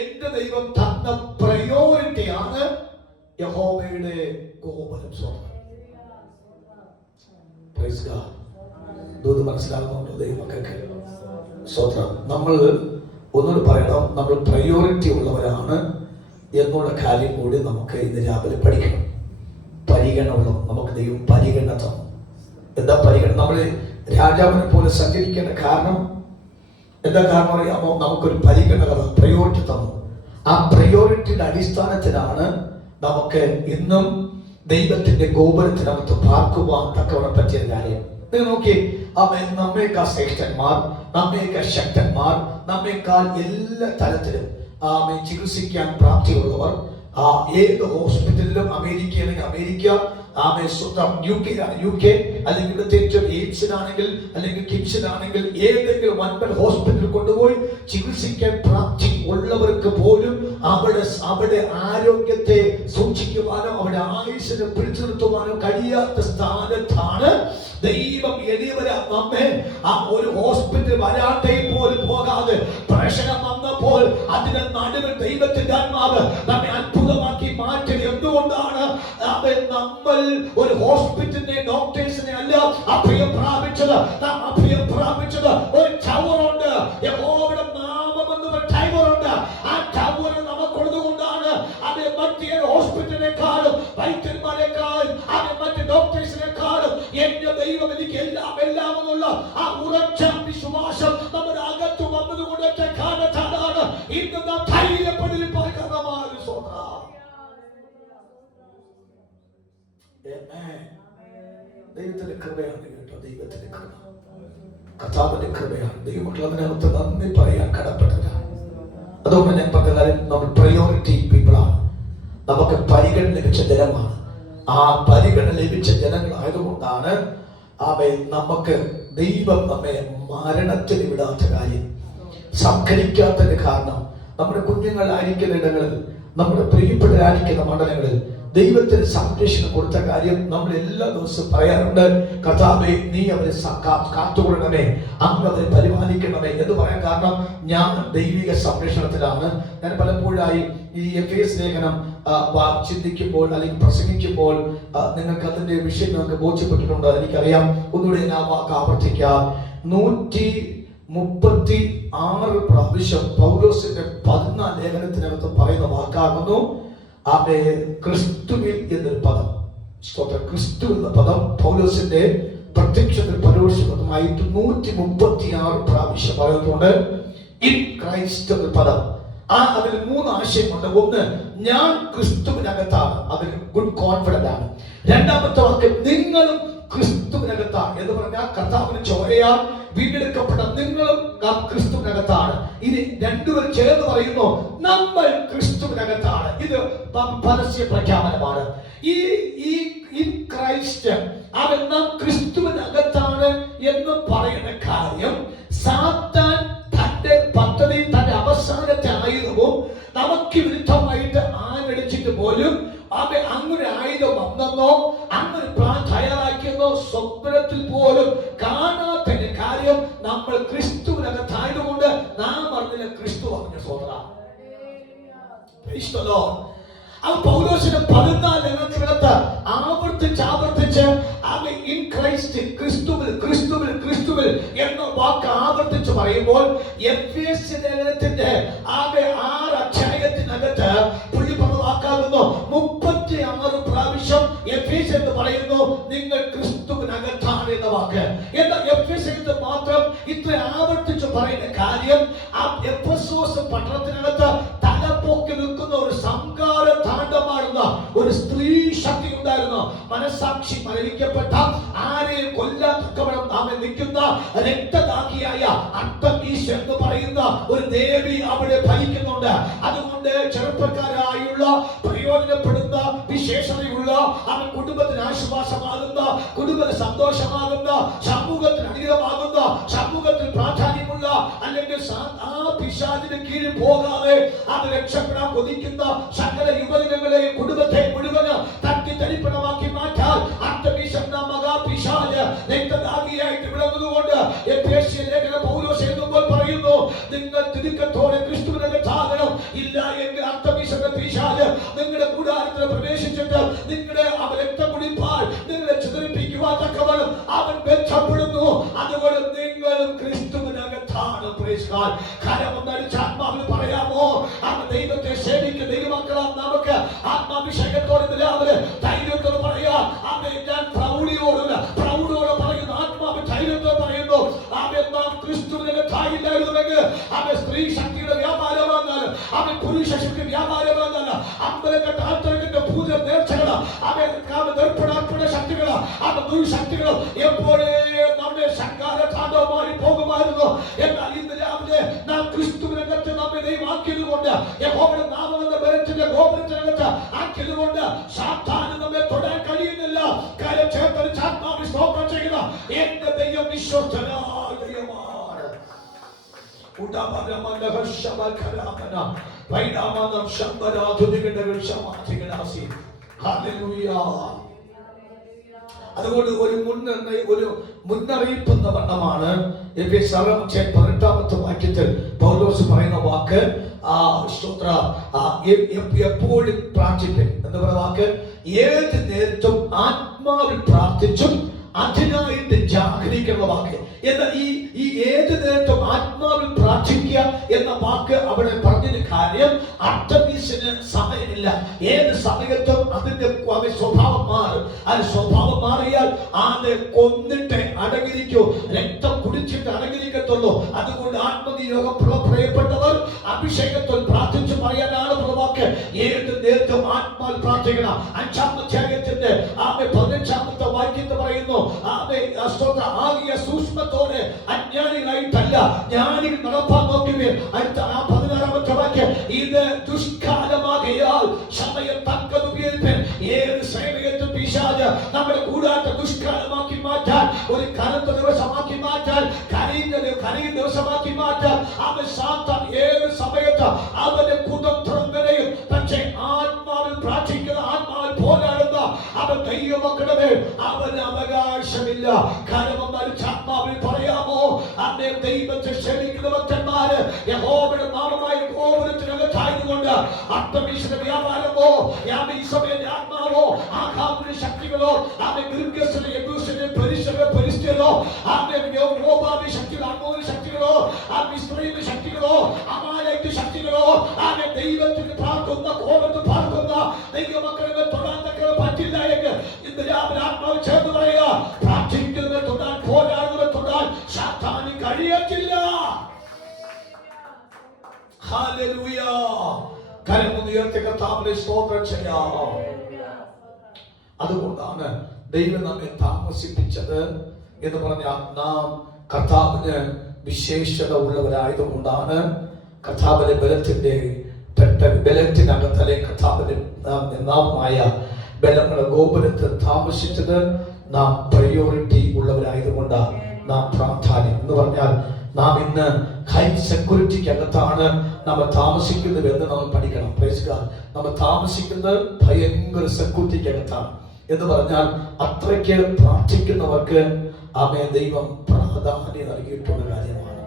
എന്റെ ദൈവം തന്ന പ്രയോറിറ്റിയാണ് യഹോവയുടെ ഗോപുരം. മനസ്സിലാകുന്നുണ്ടോ ദൈവമക്കൾക്ക്? സ്വത്രം. നമ്മൾ ഒന്നുകൂടി പറയണം, നമ്മൾ പ്രയോറിറ്റി ഉള്ളവരാണ് എന്നുള്ള കാര്യം കൂടി നമുക്ക് ഇന്ന് രാവിലെ പഠിക്കണം. പരിഗണന ഉള്ളവർ നമുക്ക് ദൈവം പരിഗണന തന്നു. എന്താ പരിഗണന? നമ്മൾ രാജാവിനെ പോലെ സഞ്ചരിക്കേണ്ട കാരണം എന്താ? കാരണം അറിയാമോ? നമുക്കൊരു പരിഗണന, പ്രയോറിറ്റി തന്നു. ആ പ്രയോറിറ്റിയുടെ അടിസ്ഥാനത്തിലാണ് നമുക്ക് ഇന്നും ദൈവത്തിന്റെ ഗോപുരത്തിനകത്ത് പാർക്കുവാൻ തക്കവണ്ണം പറ്റിയ കാര്യം. നിങ്ങൾ നോക്കി, നമ്മേക്കാൾ ശ്രേഷ്ഠന്മാർ, നമ്മേക്കാൾ ശക്തന്മാർ, നമ്മേക്കാൾ എല്ലാ തലത്തിലും ചികിത്സിക്കാൻ പ്രാപ്തിയുള്ളവർ ഏത് ഹോസ്പിറ്റലിലും, അമേരിക്കയിലാണെങ്കിൽ അമേരിക്ക, UK അല്ലെങ്കിൽ ഇവിടുത്തെ എയിംസിലാണെങ്കിൽ അല്ലെങ്കിൽ കിംസിലാണെങ്കിൽ ഏതെങ്കിലും വൻപൻ ഹോസ്പിറ്റലിൽ കൊണ്ടുപോയി ചികിത്സിക്കാൻ പ്രാപ്തി ഉള്ളവർക്ക് പോലും അവിടെ ആരോഗ്യത്തെ സൂക്ഷിക്കുവാനോ അവിടെ ആയുസ്സിനെ പിടിച്ചു നിർത്തുവാനോ കഴിയാത്ത സ്ഥാനത്താണ് ദൈവം എളിയവരെ നമ്മെ ഒരു ഹോസ്പിറ്റൽ വരാട്ടെ പോലും പോകാതെ പ്രശ്നം വന്നപ്പോൾ അതിന്റെ നടുവിൽ ദൈവത്തിന്റെ ആത്മാവ് നമ്മെ അത്ഭുതമാക്കി മാറ്റി. എന്തുകൊണ്ടാണ് നമ്മൾ ഒരു ഹോസ്പിറ്റലിനെ ഡോക്ടേഴ്സിനെ അല്ല അഭയം പ്രാപിച്ചത്. നാം അഭയം പ്രാപിച്ചത് ഒരു ടവറുണ്ട്, യഹോവയുടെ നാമം എന്നൊരു ടവറുണ്ട്. ആ ടവർ നമുക്കുള്ളതുകൊണ്ടാണ് അത് മറ്റേ ഹോസ്പിറ്റലിനെക്കാളും വൈദ്യന്മാരെക്കാളും അത് മറ്റ് ഡോക്ടേഴ്സിനെക്കാളും എന്റെ ദൈവം എനിക്ക് എല്ലാം എല്ലാം എന്നുള്ള ആ ഉറച്ച വിശ്വാസം നമ്മുടെ അകത്ത് വന്നതുകൊണ്ട് കാരണത്താലാണ് ഇന്ന് നാം ധൈര്യപ്പെട്ടിരിക്കാൻ കാരണമായ സ്വതന്ത്ര. ദൈവത്തിന്റെ കൃപയാണ് കേട്ടോ, ദൈവത്തിന്റെ കൃപ, കർത്താവിന്റെ കൃപയാണ്. ദൈവമക്കൾ അതിനകത്ത് നന്ദി പറയാൻ കടപ്പെട്ടവരാണ്. അതുകൊണ്ട് ഞാൻ പറഞ്ഞ കാര്യം, നമ്മൾ പ്രയോറിറ്റി പീപ്പിളാണ്. നമുക്ക് പരിഗണന ലഭിച്ച ജനമാണ്. ആ പരിഗണന ലഭിച്ച ജനങ്ങളായതുകൊണ്ടാണ് നമുക്ക് ദൈവം നമ്മെ മരണത്തിന് വിടാത്ത കാര്യം, സംഘടിക്കാത്തതിന്റെ കാരണം. നമ്മുടെ കുഞ്ഞുങ്ങളായിരിക്കുന്ന ഇടങ്ങളിൽ, നമ്മുടെ പ്രിയപ്പെട്ടവരായിരിക്കുന്ന മണ്ഡലങ്ങളിൽ ദൈവത്തിന് സംരക്ഷണം കൊടുത്ത കാര്യം നമ്മൾ എല്ലാ ദിവസവും പറയാറുണ്ട്. കർത്താവേ, നീ അവരെ കാത്തുകൊള്ളണമേ, അങ്ങ് അവരെ പരിപാലിക്കണമേ എന്ന് പറയാൻ കാരണം ഞാൻ ദൈവിക സംരക്ഷണത്തിലാണ്. ഞാൻ പലപ്പോഴായി ഈ എഫേസ് ലേഖനം ചിന്തിക്കുമ്പോൾ അല്ലെങ്കിൽ പ്രസംഗിക്കുമ്പോൾ നിങ്ങൾക്ക് അതിന്റെ വിഷയം നിങ്ങൾക്ക് ബോധ്യപ്പെട്ടിട്ടുണ്ട്, എനിക്കറിയാം. ഒന്നുകൂടി ഞാൻ വാക്ക് ആവർത്തിക്കാം. 136 പ്രാവശ്യം പൗലോസിന്റെ 14 ലേഖനത്തിനകത്ത് പറയുന്ന വാക്കാകുന്നു ക്രിസ്തുവിൽ എന്നൊരു പദം. ക്രിസ്തു എന്ന പദം പൗലോസിന്റെ പ്രത്യക്ഷത്തിൽ പരോക്ഷമായിട്ട് 136 പ്രാവശ്യം പറയുന്നുണ്ട്. ഇൻ ക്രൈസ്റ്റ് എന്ന പദം. അതിൽ 3 ആശയമുണ്ട്. ഒന്ന്, ഞാൻ ക്രിസ്തുവിനകത്താണ്, അതിൽ ഗുഡ് കോൺഫിഡന്റ് ആണ്. രണ്ടാമത്തെ വാക്ക്, നിങ്ങളും ക്രിസ്തുവിനകത്താണ് എന്ന് പറഞ്ഞാൽ കർത്താവിന് ചോരയാൽ വീണ്ടെടുക്കപ്പെട്ട നിങ്ങളും ക്രിസ്തുവിനകത്താണ്. ഇനി രണ്ടുപേരും ചേർന്ന് പറയുന്നു, നമ്മൾ ക്രിസ്തുവിനകത്താണ്. ഇത് പരസ്യ പ്രഖ്യാപനമാണ്. ഈ ക്രൈസ്റ്റ് അവൻ നാം ക്രിസ്തുവിനകത്താണ് എന്ന് പറയുന്ന കാര്യം സാത്താൻ തന്റെ പദ്ധതി, തന്റെ അവസാനത്തെ ആയുധവും നമുക്ക് വിരുദ്ധമായിട്ട് ആഞ്ഞടിച്ചിട്ട് പോലും അങ്ങനെ ആയുധം വന്നെന്നോ അങ്ങനെ പ്ലാൻ തയ്യാറാക്കിയെന്നോ സ്വപ്നത്തിൽ പോലും കാണാത്ത കാര്യം നമ്മൾ ക്രിസ്തുവിനകത്തായതുകൊണ്ട് നാം അറിഞ്ഞില്ല ക്രിസ്തു പറഞ്ഞ സോദരാ. പൗലോസിന്റെ 14 ലേഖനത്തിനകത്ത് ആവർത്തിച്ച് ഇൻ ക്രൈസ്റ്റ്, ക്രിസ്തുവിൽ ക്രിസ്തുവിൽ ക്രിസ്തുവിൽ എന്ന വാക്ക് ആവർത്തിച്ച് പറയുമ്പോൾ എഫേസ്യ ലേഖനത്തിന്റെ 6 അധ്യായത്തിനകത്ത് പുള്ളി പറഞ്ഞ വാക്കാകുന്നു 36 പ്രാവശ്യം എഫേസ്യ എന്ന് പറയുന്നു നിങ്ങൾ ക്രിസ്തുവിനകത്താണ് എന്ന വാക്ക്. എന്നാൽ എഫേസ്യത്തിൽ മാത്രം ഇത്ര ആവർത്തിച്ച് പറയുന്ന കാര്യം എഫെസോസ് പട്ടണത്തിനകത്ത് തലപ്പൊക്കി നിൽക്കുന്ന ഒരു സംഘാര താണ്ഡമാടുന്ന ഒരു സ്ത്രീ ശക്തി ഉണ്ടായിരുന്നു. മനസാക്ഷി മരവിക്കപ്പെട്ട, ആരെയും കൊല്ലാൻ തക്കവണ്ണം നാമെ നിൽക്കുന്ന രക്തദാഹിയായ അർത്തമീസ് എന്ന് പറയുന്ന ഒരു ദേവി അവിടെ ഭരിക്കുന്നുണ്ട്. അതുകൊണ്ട് ചെറുപ്പക്കാരായുള്ള പ്രയോജനപ്പെടുന്ന വിശേഷതയുള്ള അവൻ കുടുംബത്തിന് ആശ്വാസമാകുന്ന, കുടുംബത്തിന് സന്തോഷമാകുന്ന, സമൂഹത്തിന് അനുഗ്രഹമാകുന്ന, സമൂഹത്തിൽ പ്രാധാന്യമുള്ള, അല്ലെങ്കിൽ ആ പിശാചിന് കീഴിൽ പോകാതെ അത് രക്ഷപ്പെടാൻ കൊതിക്കുന്ന സകല യുവജനങ്ങളെ കുടുംബത്തെ മുഴുവന് തട്ടിത്തരിപ്പണമാക്കി മാറ്റാൻ അർത്തമീസ് എന്ന മഹാപിശാച് രക്തദാഹിയായിട്ട് വിളങ്ങുന്നതുകൊണ്ട് എഫേസ്യ ലേഖന പൗലോസ് എഴുതുമ്പോൾ പറയുന്നു, നിങ്ങൾ തിടുക്കത്തോടെ ക്രിസ്തുവിനകത്താകണം. ഇല്ല എങ്കിൽ അർത്തമീസ് എന്ന പിശാച് നിങ്ങളുടെ കൂടാരത്തിൽ പ്രവേശിച്ചിട്ട് നിങ്ങളുടെ അവൻ രക്തം കുടിപ്പാൽ നിങ്ങളെ ചിതറിപ്പിക്കുവാൻ തക്കവണ്ണം അവൻ ബന്ധപ്പെടുന്നു. അതുകൊണ്ട് നിങ്ങളും ക്രിസ്തുവിനകത്താണ്. ആത്മാവിന് പറയാമോ, അവൻ ദൈവത്തെ സേവിക്കുന്ന ദൈവമക്കളാം നമുക്ക് ആത്മാഭിഷേകത്തോടെ രാവിലെ ധൈര്യത്തോട് പറയാം. അവൻ ഞാൻ പ്രൗഢിയോടെ പറയുന്നു, ആത്മാവ് ധൈര്യത്തോടെ പറയുന്നു, അവൻ നാം ക്രിസ്തുവിനകത്തായില്ലായിരുന്നെങ്കിൽ അവൻ സ്ത്രീ ശക്തിയുടെ വ്യാപാരമാകാനും അവൻ പുരുഷ ശക്തി വ്യാപാരമാകാനും അമ്പലക്കെട്ട് ആൾക്കാരുടെ പൂജ നേർച്ചകൾ അവൻ ദർപ്പണാർപ്പണ ശക്തികൾ അവൻ ദുർശക്തികൾ എപ്പോഴേ നമ്മുടെ ശങ്കാര താണ്ഡവമായി പോകുമായിരുന്നു. എന്നാൽ ഇന്ന് രാവിലെ നാം ക്രിസ്തുവിനകത്ത് നമ്മെ ദൈവമാക്കിയത് കൊണ്ട്, യഹോവയുടെ നാമമെന്ന ബലത്തിന്റെ ഗോപുരത്തിനകത്ത് ആക്കിയതുകൊണ്ട് സാത്താന് നമ്മെ തൊടാൻ കഴിയുന്നില്ല. കാര്യം ചേർത്തടിച്ച് ആത്മാവിൽ സ്തോത്രം ചെയ്യുന്ന എന്റെ ദൈവം വിശ്വസ്തനായ ദൈവമാണ്. അതുകൊണ്ട് ഒരു മുന്നറിയിപ്പ് എന്ന വണ്ണമാണ് 18 വാക്യത്തിൽ പൗലോസ് പറയുന്ന വാക്ക്, എപ്പോഴും പ്രാർത്ഥിപ്പിൻ എന്ന് പറയുന്ന വാക്ക് ഏത് നേരത്തും ആത്മാവിൽ പ്രാർത്ഥിച്ചും അതിനായിട്ട് ജാഗരിക്കുന്ന വാക്ക്. എന്നാൽ ഈ ഏത് നേരത്തും ആത്മാവിൽ പ്രാർത്ഥിക്കുക എന്ന വാക്ക് അവിടെ പറഞ്ഞതിന് കാര്യം അർത്തമീസിന് സമയമില്ല. ഏത് സമയത്തും അതിന്റെ സ്വഭാവം മാറും. അത് സ്വഭാവം മാറിയാൽ അത് കൊന്നിട്ട് അടങ്ങിരിക്കൂ, രക്തം കുടിച്ചിട്ട് അടങ്ങിരിക്കത്തുള്ളൂ. അതുകൊണ്ട് ആത്മനിയോഗം പ്രിയപ്പെട്ടവർ അഭിഷേകത്തിൽ പ്രാർത്ഥിച്ചു പറയാനാണ് വാക്ക്. ഏത് നേരത്തും ആത്മാവിൽ പ്രാർത്ഥിക്കണം. 5-ാം അധ്യായത്തിന്റെ 15-ാമത്തെ വാക്യത്തിൽ പറയുന്നു, ആകിയ സൂക്ഷ്മത്തോടെ അജ്ഞാനികളായിട്ടല്ല ജ്ഞാനികൾ നടപ്പാൻ നോക്കുവിൻ. അടുത്ത 16-ാമത്തെ വാക്യം, ഇത് ദുഷ്കാലമാകയാൽ സമയം തക്കത് ഉപയോഗിപ്പൻ. ഏത് സമയത്തും പിശാച് നമ്മുടെ കൂടാത്ത ദുഷ്കാലമാക്കി മാറ്റാൻ, ഒരു കനത്ത ദിവസമാക്കി മാറ്റാൻ, കരയുന്ന ദിവസമാക്കി മാറ്റാൻ അവൻ സാത്താൻ ഏത് സമയത്ത് അവന്റെ കുതന്ത്രം വരെയും. പക്ഷേ ആത്മാവിൽ പ്രാർത്ഥിക്കുന്ന, ആത്മാവിൽ പോരാടുന്ന അവൻ ദൈവമക്കളെ അവന് അവകാശമില്ല. കാരണം ആത്മാവിൽ പറയാമോ, അന്നേ ദൈവത്തെ ക്ഷണിക്കുന്ന ഭക്തന്മാര് യഹോവയുടെ നാമമായ ഗോപുരത്തിനകത്തായതുകൊണ്ട് അർത്തമീസിന്റെ വ്യാപാരമോ ഈ സമയത്തെ ആത്മാവോ ആഹാബിന്റെ ശക്തികളോ പരിസ്ഥിതിയോ ശക്തികളോ അമ്മൂരി ശക്തികളോ മിസ്രൈമിന്റെ ശക്തികളോ അമാലയുടെ ശക്തികളോ ദൈവത്തിന് പാർക്കുന്ന കോപത്ത് പാർക്കുന്ന ദൈവമക്കളെ തൊടാൻ തക്ക പറ്റില്ല എങ്കിൽ ഇന്ന് രാവിലെ ആത്മാവ് ചേർന്ന് പറയുക, പ്രാർത്ഥിക്കുന്നവരെ തൊടാൻ, പോരാടുന്നവരെ തൊടാൻ സാത്താന് കഴിയത്തില്ല. ഹല്ലേലൂയ. കരമുയർത്തി കർത്താവിനെ സ്തോത്രം ചെയ്യാം. അതുകൊണ്ടാണ് ദൈവം നമ്മെ താമസിപ്പിച്ചത് എന്ന് പറഞ്ഞാൽ നാം കർത്താവിന് വിശേഷത ഉള്ളവരായതുകൊണ്ടാണ്. കർത്താവിന്റെ ബലത്തിനകത്തലെ കർത്താവിന്റെ നാമമായ ബലമുള്ള ഗോപുരത്തിൽ താമസിച്ചത് നാം പ്രയോറിറ്റി ഉള്ളവരായതുകൊണ്ടാണ്. നാം പ്രാധാന്യം എന്ന് പറഞ്ഞാൽ നാം ഇന്ന് ഹൈ സെക്യൂരിറ്റിക്ക് അകത്താണ് നമ്മൾ താമസിക്കുന്നത് എന്ന് നമ്മൾ പഠിക്കണം. Praise God. നമ്മൾ താമസിക്കുന്നത് ഭയങ്കര സെക്യൂരിറ്റിക്ക് അകത്താണ് എന്ന് പറഞ്ഞാൽ അത്രയ്ക്ക് പ്രാർത്ഥിക്കുന്നവർക്ക് ആമേ ദൈവം പ്രാധാന്യം നൽകിയിട്ടുള്ള കാര്യമാണ്.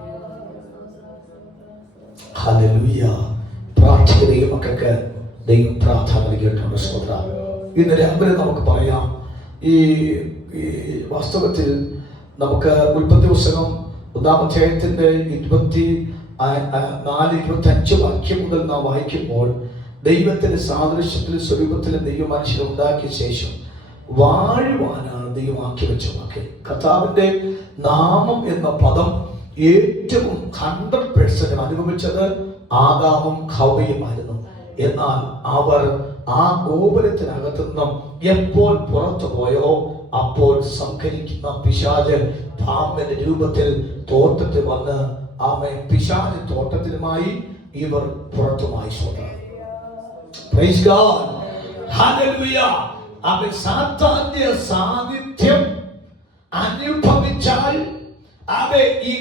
ഹല്ലേലൂയ. പ്രാർത്ഥിക്കുന്ന മക്കൾക്ക് ദൈവം പ്രാധാന്യം നൽകിയിട്ടുണ്ട്. സഹോദരാ, ഇന്ന് രാവിലെ നമുക്ക് പറയാം, ഈ വാസ്തവത്തിൽ നമുക്ക് ഉൽപ്പത്തി പുസ്തകം 1-ാം അധ്യായത്തിന്റെ 24-25 വാക്യം മുതൽ നാം വായിക്കുമ്പോൾ ദൈവത്തിന്റെ സാദൃശ്യത്തിലും സ്വരൂപത്തിലും ദൈവം മനുഷ്യനെ ഉണ്ടാക്കിയ ശേഷം വാഴുവാനാണ് ദൈവം ആക്കി വെച്ചത്. കർത്താവിന്റെ നാമം എന്ന പദം ഏറ്റവും 100% അനുഭവിച്ചത് ആദാമും ഹവ്വയുമായിരുന്നു. എന്നാൽ അവർ ആ ഗോപുരത്തിനകത്തു നിന്നും എപ്പോൾ പുറത്തു പോയോ അപ്പോൾ സംഘടിക്കുന്ന പിശാച് പാമ്പിന്റെ രൂപത്തിൽ തോട്ടത്തിൽ വന്ന് ആമേൻ പിശാച് തോട്ടത്തിലുമായി ഇവർ പുറത്തുമായി. Praise God. ഹല്ലേലൂയ. അവൻ സാത്താന്റെ സാന്നിധ്യം അനുഭവിച്ചാൽ അവൻ ഈ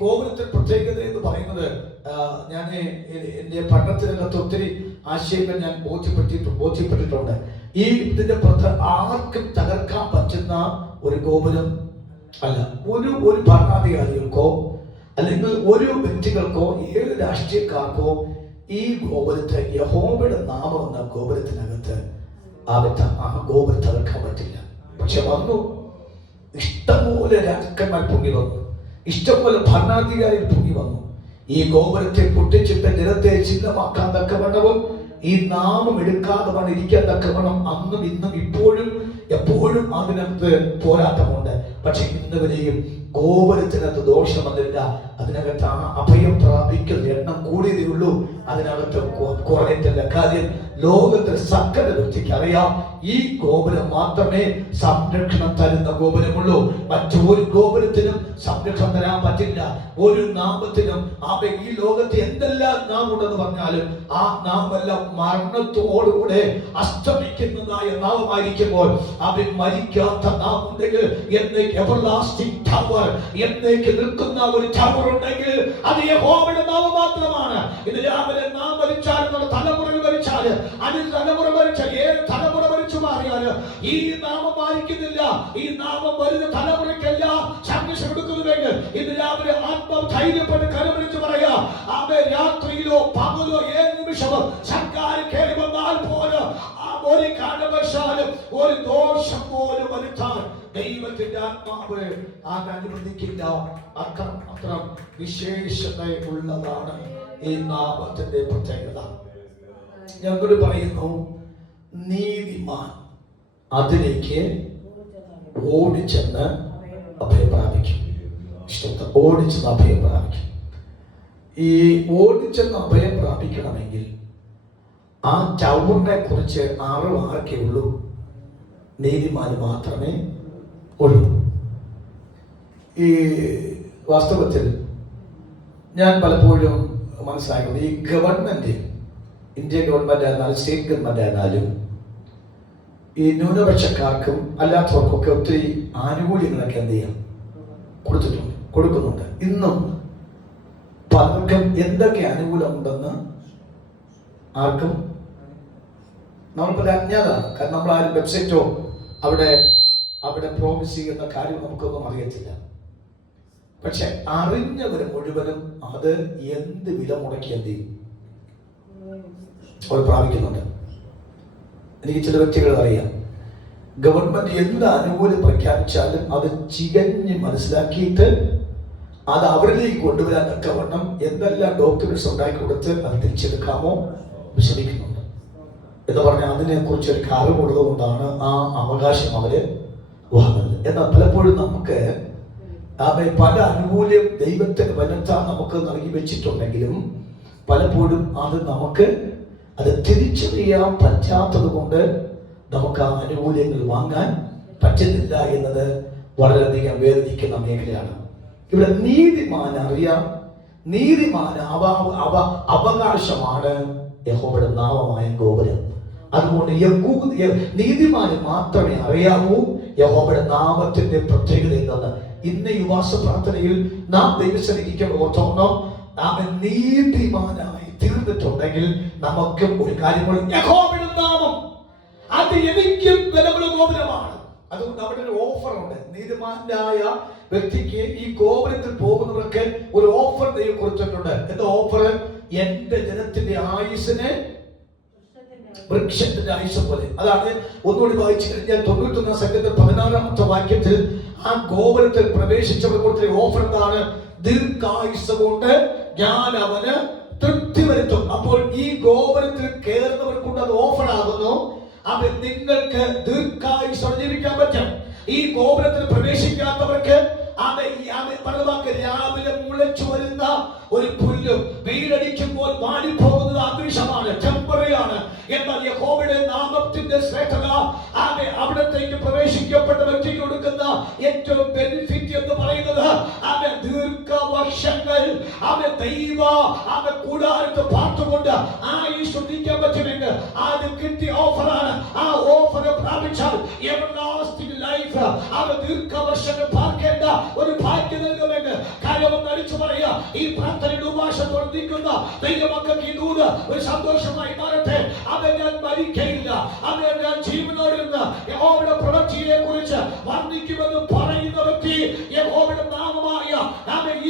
ഗോപുരത്തിന്റെ പ്രത്യേകത എന്ന് പറയുന്നത്, ഞാൻ എന്റെ പഠനത്തിനകത്ത് ഒത്തിരി ആശയങ്ങൾ ഞാൻ ബോധ്യപ്പെട്ടിട്ടുണ്ട്. ഈ ഇതിന്റെ ആർക്കും തകർക്കാൻ പറ്റുന്ന ഒരു ഗോപുരം അല്ല. ഒരു ഭരണാധികാരികൾക്കോ അല്ലെങ്കിൽ ഒരു വ്യക്തികൾക്കോ ഏത് രാഷ്ട്രീയക്കാർക്കോ ഈ ഗോപുരത്തെ യഹോവയുടെ നാമം എന്ന ഗോപുരത്തിനകത്ത് ആ ഗോപുരം തകർക്കാൻ പറ്റില്ല. പക്ഷെ വന്നു, ഇഷ്ടംപോലെ രാജാക്കന്മാർ പൊങ്ങി വന്നു, ഇഷ്ടംപോലെ ഭരണാധികാരികൾ പൊങ്ങി വന്നു. ഈ ഗോപുരത്തെ പൊട്ടിച്ചിട്ട് ജനത്തെ ചിഹ്നമാക്കാൻ തക്കവണ്ണവും ഈ നാമം എടുക്കാതെ വണ്ണം ഇരിക്കാൻ തക്കവണ്ണം അന്നും ഇന്നും ഇപ്പോഴും എപ്പോഴും അതിനകത്ത് പോരാട്ടമുണ്ട്. പക്ഷെ ഇന്ന് വരെയും ഗോപുരത്തിനകത്ത് ദോഷം വന്നില്ല. അതിനകത്ത് ആ അഭയം പ്രാപിക്കുന്ന എണ്ണം കൂടിയതേ ഉള്ളൂ, അതിനകത്ത് കുറയത്തില്ല. കാര്യം ലോകത്തിൽ സകല വ്യക്തിക്ക് അറിയാം, ഈ ഗോപുരം മാത്രമേ സംരക്ഷണം തരുന്ന ഗോപുരമുള്ളൂ. മറ്റൊരു ഗോപുരത്തിനും സംരക്ഷണം തരാൻ പറ്റില്ല. ഒരു നാമത്തിനും ഈ ലോകത്ത് എന്തെല്ലാം നാമുണ്ടെന്ന് പറഞ്ഞാലും ആ നാമെല്ലാം മരണത്തോടുകൂടെ അസ്തമിക്കുന്നതായ നാമമായിരിക്കുമ്പോൾ അവൻ മരിക്കാത്ത നാമുണ്ടെങ്കിൽ എന്നേക്ക് എവർലാസ്റ്റിംഗ് ടവർ, എന്നേക്ക് നിൽക്കുന്ന ഒരു ടവർ ഉണ്ടെങ്കിൽ അത് യഹോവയുടെ നാമം മാത്രമാണ്. ഇത് രാവിലെ നാം മരിച്ചാലും നമ്മുടെ തലമുറകൾ മരിച്ചാല്, അതിൽ തലമുറ മരിച്ചാൽ, ഏത് തലമുറ മരിച്ചു മാറിയാല് ഈ നാമം മാറിക്കുന്നില്ല. ഈ നാമം വരുന്ന തലമുറയ്ക്കെല്ലാം സംരക്ഷണം കൊടുക്കുന്നുവെങ്കിൽ ഇന്ന് രാവിലെ ആത്മാവ് ധൈര്യപ്പെട്ട് കരമരിച്ച് പറയാ, രാത്രിയിലോ പകലോ ഏത് നിമിഷമോ സർക്കാർ കയറി വന്നാൽ പോലും ഒരു കാരണവശാലും ഒരു ദോഷം പോലും വരുത്താൻ ദൈവത്തിന്റെ ആത്മാവ് അനുവദിക്കില്ല. അത്രം വിശേഷത ഉള്ളതാണ് ഈ നാമത്തിന്റെ പ്രത്യേകത. ഞങ്ങൾ പറയുന്നു, നീതിമാൻ അതിലേക്ക് ഓടിച്ചെന്ന് അഭയം പ്രാപിക്കും. ഓടിച്ചെന്ന് അഭയം പ്രാപിക്കും. ഈ ഓടിച്ചെന്ന് അഭയം പ്രാപിക്കണമെങ്കിൽ ആ ടവറിനെ കുറിച്ച് ആർക്കേ ഉള്ളൂ? നീതിമാന് മാത്രമേ ഉള്ളൂ. ഈ വാസ്തവത്തിൽ ഞാൻ പലപ്പോഴും മനസ്സിലാക്കുന്നത്, ഈ ഗവൺമെന്റ്, ഇന്ത്യൻ ഗവൺമെന്റ് ആയിരുന്നാലും സ്റ്റേറ്റ് ഗവൺമെന്റ് ആയിരുന്നാലും ഈ ന്യൂനപക്ഷക്കാർക്കും അല്ലാത്തവർക്കൊക്കെ ഒത്തിരി ആനുകൂല്യങ്ങളൊക്കെ എന്ത് ചെയ്യാം കൊടുക്കുന്നുണ്ട്. ഇന്നും പലർക്കും എന്തൊക്കെ ആനുകൂല്യമുണ്ടെന്ന് ആർക്കും നമ്മളിപ്പോൾ അജ്ഞാതാണ്. കാരണം നമ്മൾ ആരും വെബ്സൈറ്റോ അവിടെ പ്രോമിസ് ചെയ്യുന്ന കാര്യം നമുക്കൊന്നും അറിയത്തില്ല. പക്ഷെ അറിഞ്ഞവര് മുഴുവനും അത് എന്ത് വില മുടക്കി എന്ത് ചെയ്യും അവർ പ്രാപിക്കുന്നുണ്ട്. എനിക്ക് ചില വ്യക്തികൾ അറിയാം, ഗവൺമെന്റ് എന്ത് ആനുകൂല്യം പ്രഖ്യാപിച്ചാലും അത് ചികഞ്ഞ് മനസ്സിലാക്കിയിട്ട് അത് അവരിലേക്ക് കൊണ്ടുവരാൻ തക്കവണ്ണം എന്തെല്ലാം ഡോക്യുമെന്റ്സ് ഉണ്ടാക്കി കൊടുത്ത് അത് തിരിച്ചെടുക്കാമോ ശ്രമിക്കുന്നുണ്ട്. എന്ന് പറഞ്ഞാൽ അതിനെക്കുറിച്ച് ഒരു അറിവുള്ളത് കൊണ്ടാണ് ആ അവകാശം അവര് വാങ്ങുന്നത്. എന്നാൽ പലപ്പോഴും നമുക്ക് പല ആനുകൂല്യം ദൈവത്തിന് വലുത്താൻ നമുക്ക് നൽകി വെച്ചിട്ടുണ്ടെങ്കിലും പലപ്പോഴും അത് തിരിച്ചറിയാൻ പറ്റാത്തത് കൊണ്ട് നമുക്ക് ആ ആനുകൂല്യങ്ങൾ വാങ്ങാൻ പറ്റുന്നില്ല എന്നത് വളരെയധികം വേദനിക്കുന്ന മേഖലയാണ്. ഇവിടെ നീതിമാൻ അറിയാം, നീതിമാൻ അവകാശമാണ് യഹോവയുടെ നാമമായ ഗോപുരം. അതുകൊണ്ട് നീതിമാന് മാത്രമേ അറിയാവൂ യഹോവയുടെ നാമത്തിന്റെ പ്രത്യേകത എന്തെന്ന്. ഇന്ന് ഈ ഉപവാസ പ്രാർത്ഥനയിൽ നാം ദൈവസന്നിധിക്ക് ഓർത്തോണം, നാം നീതിമാനായി തീർന്നിട്ടുണ്ടെങ്കിൽ നമുക്ക് ഒരു കാര്യം, യഹോവയുടെ നാമം അത് എനിക്കും വിലമുള്ള ഗോപുരമാണ്. അതുകൊണ്ട് അവിടെ ഒരു ഓഫർ ഉണ്ട്. നീതിമാനായ വ്യക്തിക്ക് ഈ ഗോപുരത്തിൽ പോകുന്നവർക്ക് ഒരു ഓഫർ ദൈവം കൊടുത്തിട്ടുണ്ട്. എന്താ ഓഫർ? എന്റെ ജനത്തിന്റെ ആയുസ്സിനെ വൃക്ഷത്തിന്റെ ആയുസ് പോലെ. അതാണ് ഒന്നുകൂടി വായിച്ചു കഴിഞ്ഞാൽ 91 സംഘത്തിൽ 16-ാമത്തെ വാക്യത്തിൽ ആ ഗോപുരത്തിൽ പ്രവേശിച്ചവർ കൊടുത്ത ഓഫർ എന്താണ്? ദീർഘായുസ് കൊണ്ട് ഞാൻ അവന് തൃപ്തി വരുത്തും. അപ്പോൾ ഈ ഗോപുരത്തിൽ കയറുന്നവർക്കൊണ്ട് അത് ഓഫർ ആകുന്നു. അവൻ നിങ്ങൾക്ക് ദീർഘായുസ് ജീവിക്കാൻ പറ്റും. ഈ ഗോപുരത്തിൽ പ്രവേശിക്കാത്തവർക്ക് രാവിലെ മുളച്ചു വരുന്ന ഒരു പുല്ലും വെയിലടിക്കുമ്പോൾ വാടിപ്പോകുന്നത് അന്തരീക്ഷമാണ്, ടെമ്പററിയാണ്. എന്നാൽ യഹോവയുടെ നാമത്തിന്റെ ശ്രേഷ്ഠത അവിടത്തേക്ക് പ്രവേശിക്കപ്പെട്ട വ്യക്തിക്ക് കൊടുക്കുന്ന ഏറ്റവും ബെനിഫിറ്റ് എന്ന് പറയുന്നത് ദീർഘവർഷങ്ങൾ കൂടാരത്ത് പാർത്തുകൊണ്ട് ആയുഷ്ടിക്കാൻ പറ്റുമെങ്കിൽ അത് കിട്ടിയ ഓഫറാണ്. ആ ഓഫർ പ്രാപിച്ചാൽ എവർലാസ്റ്റിംഗ് ലൈഫ് ദീർഘവർഷങ്ങൾ പാർക്കേണ്ട ഒരു ഭാഗ്യം നൽകുമെന്ന് കാര്യമെന്ന് അടിച്ചു പറയുക. ഈ പ്രാർത്ഥനയുടെ ഉപവാസത്തോടെ നിൽക്കുന്ന ദൈവമക്കൾക്ക് ഈ ദൂത് ഒരു സന്തോഷമായി മാറട്ടെ. ഞാൻ മരിക്കയില്ല, ഞാൻ ജീവനോടിരുന്ന് യഹോവയുടെ പ്രവൃത്തിയെ കുറിച്ച് വർണ്ണിക്കുമെന്ന് പറയുന്ന വ്യക്തി യഹോവയുടെ നാമമായ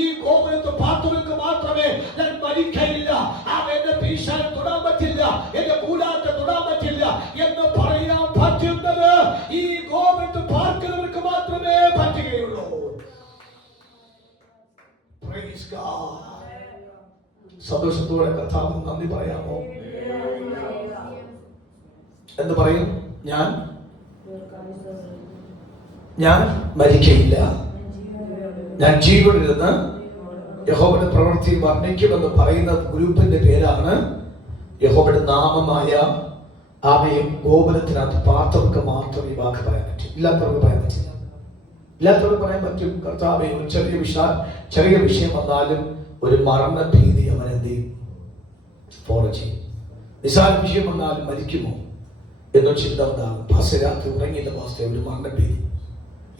ഈ ഗോപുരത്തെ പാർത്തവർക്ക് മാത്രമേ ഞാൻ മരിക്കയില്ല, എന്റെ ഭീഷണി തൊടാൻ പറ്റില്ല, എന്റെ കൂടാരത്തെ തൊടാൻ പറ്റില്ല എന്ന് പറയാൻ പറ്റുന്നത് ഈ ഗോപുരത്തെ പാർക്കുന്നവർക്ക് മാത്രമേ പറ്റുകയുള്ളൂ. സന്തോഷത്തോടെ കർത്താവിന് നന്ദി പറയാമോ? എന്ന് പറയും, ഞാൻ മരിക്കയില്ല, ഞാൻ ജീവനിരുന്ന് യഹോവയുടെ പ്രവൃത്തി വർണ്ണിക്കുമെന്ന് പറയുന്ന ഗ്രൂപ്പിന്റെ പേരാണ് യഹോവയുടെ നാമമായ ആമയും. ഗോപുരത്തിനകത്ത് പാർത്തവർക്ക് മാത്രം ഈ വാക്ക് പറയാൻ പറ്റും, ഇല്ലാത്തവർക്ക് പറയാൻ പറ്റില്ല. ഇല്ലാത്തവർക്ക് പറയാൻ പറ്റും, കർത്താവേ ഒരു ചെറിയ വിഷയം വന്നാലും ഒരു മരണ ഭീതി അവൻ എന്ത് ചെയ്യും? ഫോളോ ചെയ്യും. നിസാര വിഷയം വന്നാലും മരിക്കുമോ എന്നൊരു ചിന്ത ഉണ്ടാകും. പാസ്റ്റർ രാത്രി ഉറങ്ങിയില്ല, പാസ്റ്റർ ഒരു മരണ ഭീതി.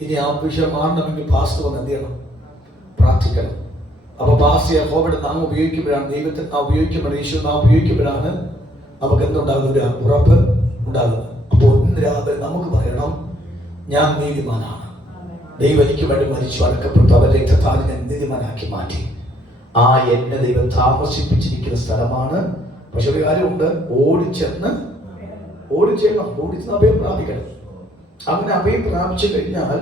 ഇനി ആ വിഷയം മാറണമെങ്കിൽ പാസ്റ്റർ വന്ന് എന്ത് ചെയ്യണം? പ്രാർത്ഥിക്കണം. അപ്പൊ പാസ്റ്റർ യഹോവയുടെ നാമം ഉപയോഗിക്കുമ്പോഴാണ്, ദൈവത്തെ നാം ഉപയോഗിക്കുമ്പോഴാണ്, യേശു നാം ഉപയോഗിക്കുമ്പോഴാണ് നമുക്ക് എന്തുണ്ടാകുന്ന ഒരു ഉറപ്പ് ഉണ്ടാകുന്നത്. അപ്പോൾ ഇന്ന് രാവിലെ നമുക്ക് പറയണം, ഞാൻ നീതിമാനാണ്, ദൈവം എനിക്ക് വേണ്ടി മരിച്ചു അടക്കപ്പെട്ടു, അവരുടെ രക്തത്താൽ ഞാൻ നീതിമാനാക്കി മാറ്റി. ആ എന്നെ ദൈവം താമസിപ്പിച്ചിരിക്കുന്ന സ്ഥലമാണ്. പക്ഷെ ഒരു കാര്യമുണ്ട്, ഓടിച്ചെന്ന് ഓടിച്ചെല്ലാം, ഓടിച്ച് അഭയം പ്രാപിക്കണം. അങ്ങനെ അഭയം പ്രാപിച്ചു കഴിഞ്ഞാൽ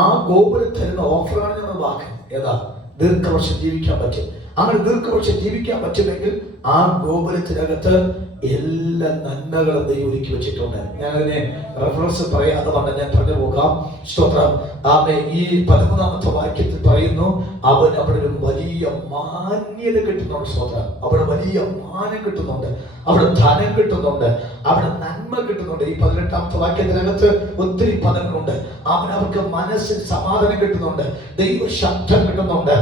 ആ ഗോപുരം തരുന്ന ഓഫറാണ് ഞങ്ങൾ വാക്ക്. ഏതാ? ദീർഘവർഷം ജീവിക്കാൻ പറ്റും. അങ്ങനെ ദീർഘവർഷം ജീവിക്കാൻ പറ്റുമെങ്കിൽ ആ ഗോപുരത്തിനകത്ത് എല്ലാ നന്മകളും ദൈവം ഒരുക്കി വെച്ചിട്ടുണ്ട്. ഞാൻ അതിനെ റെഫറൻസ് പറയാതെ പറഞ്ഞ ഞാൻ പറഞ്ഞു പോകാം. സ്തോത്രം. ആമേ. ഈ 13ാമത്തെ വാക്യത്തിൽ പറയുന്നു, അവൻ അവിടെ ഒരു വലിയ മാന്യത കിട്ടുന്നുണ്ട്. സ്തോത്രം. അവിടെ വലിയ മാനം കിട്ടുന്നുണ്ട്, അവിടെ ധനം കിട്ടുന്നുണ്ട്, അവിടെ നന്മ കിട്ടുന്നുണ്ട്. ഈ 18ാമത്തെ വാക്യത്തിനകത്ത് ഒത്തിരി പദങ്ങളുണ്ട്. അവർക്ക് മനസ്സിൽ സമാധാനം കിട്ടുന്നുണ്ട്, ദൈവ ശബ്ദം കിട്ടുന്നുണ്ട്.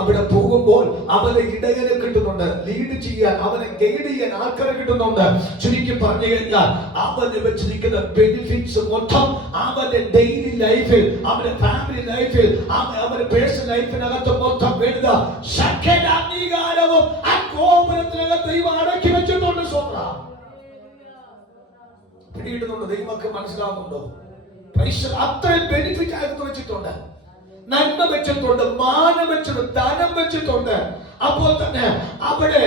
അവിടെ പോകുമ്പോൾ അവനെ ഇടയനെ കിട്ടുന്നുണ്ട്, ലീഡ് ചെയ്യാൻ, അവനെ ഗൈഡ് ചെയ്യാൻ ആൾക്കാരെ കിട്ടുന്നുണ്ട്. ചുരുക്കി പറഞ്ഞു കഴിഞ്ഞാൽ അവന് വെച്ചിരിക്കുന്ന ബെനിഫിറ്റ്സ് മൊത്തം അവന്റെ ഡെയിലി ലൈഫിൽ, അവന്റെ ഫാമിലി ലൈഫിൽ, അവന്റെ പേഴ്സണൽ ലൈഫിനകത്ത് മൊത്തം വരുന്ന സകല അംഗീകാരവും ആ ഗോപുരത്തിനകത്ത് ദൈവം അടക്കി വെച്ചിട്ടുണ്ട്. സ്വന്തം പിടിയിടുന്നുണ്ട്. ദൈവമൊക്കെ മനസ്സിലാവുന്നുണ്ടോ? അത്രയും ബെനിഫിറ്റ് ആയിട്ട് വെച്ചിട്ടുണ്ട്, നന്മ വെച്ചിട്ടുണ്ട്, മാനം വെച്ചിട്ടുണ്ട്, ധനം വെച്ചിട്ടുണ്ട്. അപ്പോൾ തന്നെ അവിടെ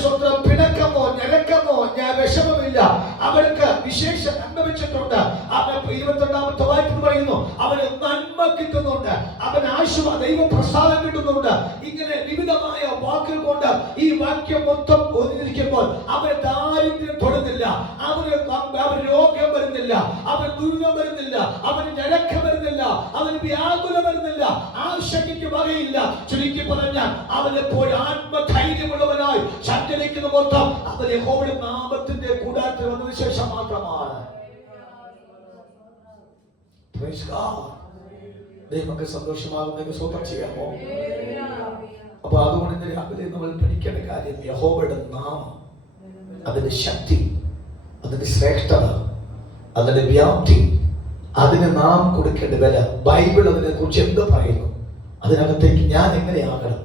സ്വന്തം പിണക്കമോ ഞരക്കമോ വിഷമമില്ല. അവർക്ക് വിശേഷ നന്മ വെച്ചിട്ടുണ്ട്. 22ാമത്തെ വാക്യത്തിൽ പറയുന്നു, അവന് നന്മ കിട്ടുന്നുണ്ട്, അവന് ആശീർവാദം, ദൈവ പ്രസാദം കിട്ടുന്നുണ്ട്. ഇങ്ങനെ വിവിധമായ വാക്കുകൾ കൊണ്ട് ഈ വാക്യം മൊത്തം ഒന്നിരിക്കുമ്പോൾ അവന് ദാരിദ്ര്യം തൊടുന്നില്ല, അവന് രോഗം വരുന്നില്ല, അവന് ദുരിതം വരുന്നില്ല, അവന് ഞരക്കം വരുന്നില്ല, അവന് വ്യാകുലം വരുന്നില്ല, ആശങ്കയ്ക്ക് വകയില്ല. ചുരുക്കി പറഞ്ഞാൽ അവനെ പോയി ആത്മധൈര്യമുള്ളവനായി സഞ്ചരിക്കുന്ന മൊത്തം അവൻ യഹോവയുടെ നാമത്തിന്റെ കൂടാരത്തിൽ വന്നതിന് ശേഷം മാത്രമാണ്. ദൈവമൊക്കെ സന്തോഷമാകുന്ന സ്വന്തം ചെയ്യാമോ? അപ്പൊ അതുകൊണ്ട് ഇന്ന് രാവിലെ നമ്മൾ പഠിക്കേണ്ട കാര്യം, യഹോവയുടെ നാമം, അതിന്റെ ശക്തി, അതിന്റെ ശ്രേഷ്ഠത, അതിന്റെ വ്യാപ്തി, അതിന് നാം കൊടുക്കേണ്ട വില. ബൈബിൾ അതിനെ കുറിച്ച് എന്ത് പറയുന്നു? അതിനകത്തേക്ക് ഞാൻ എങ്ങനെയാകണം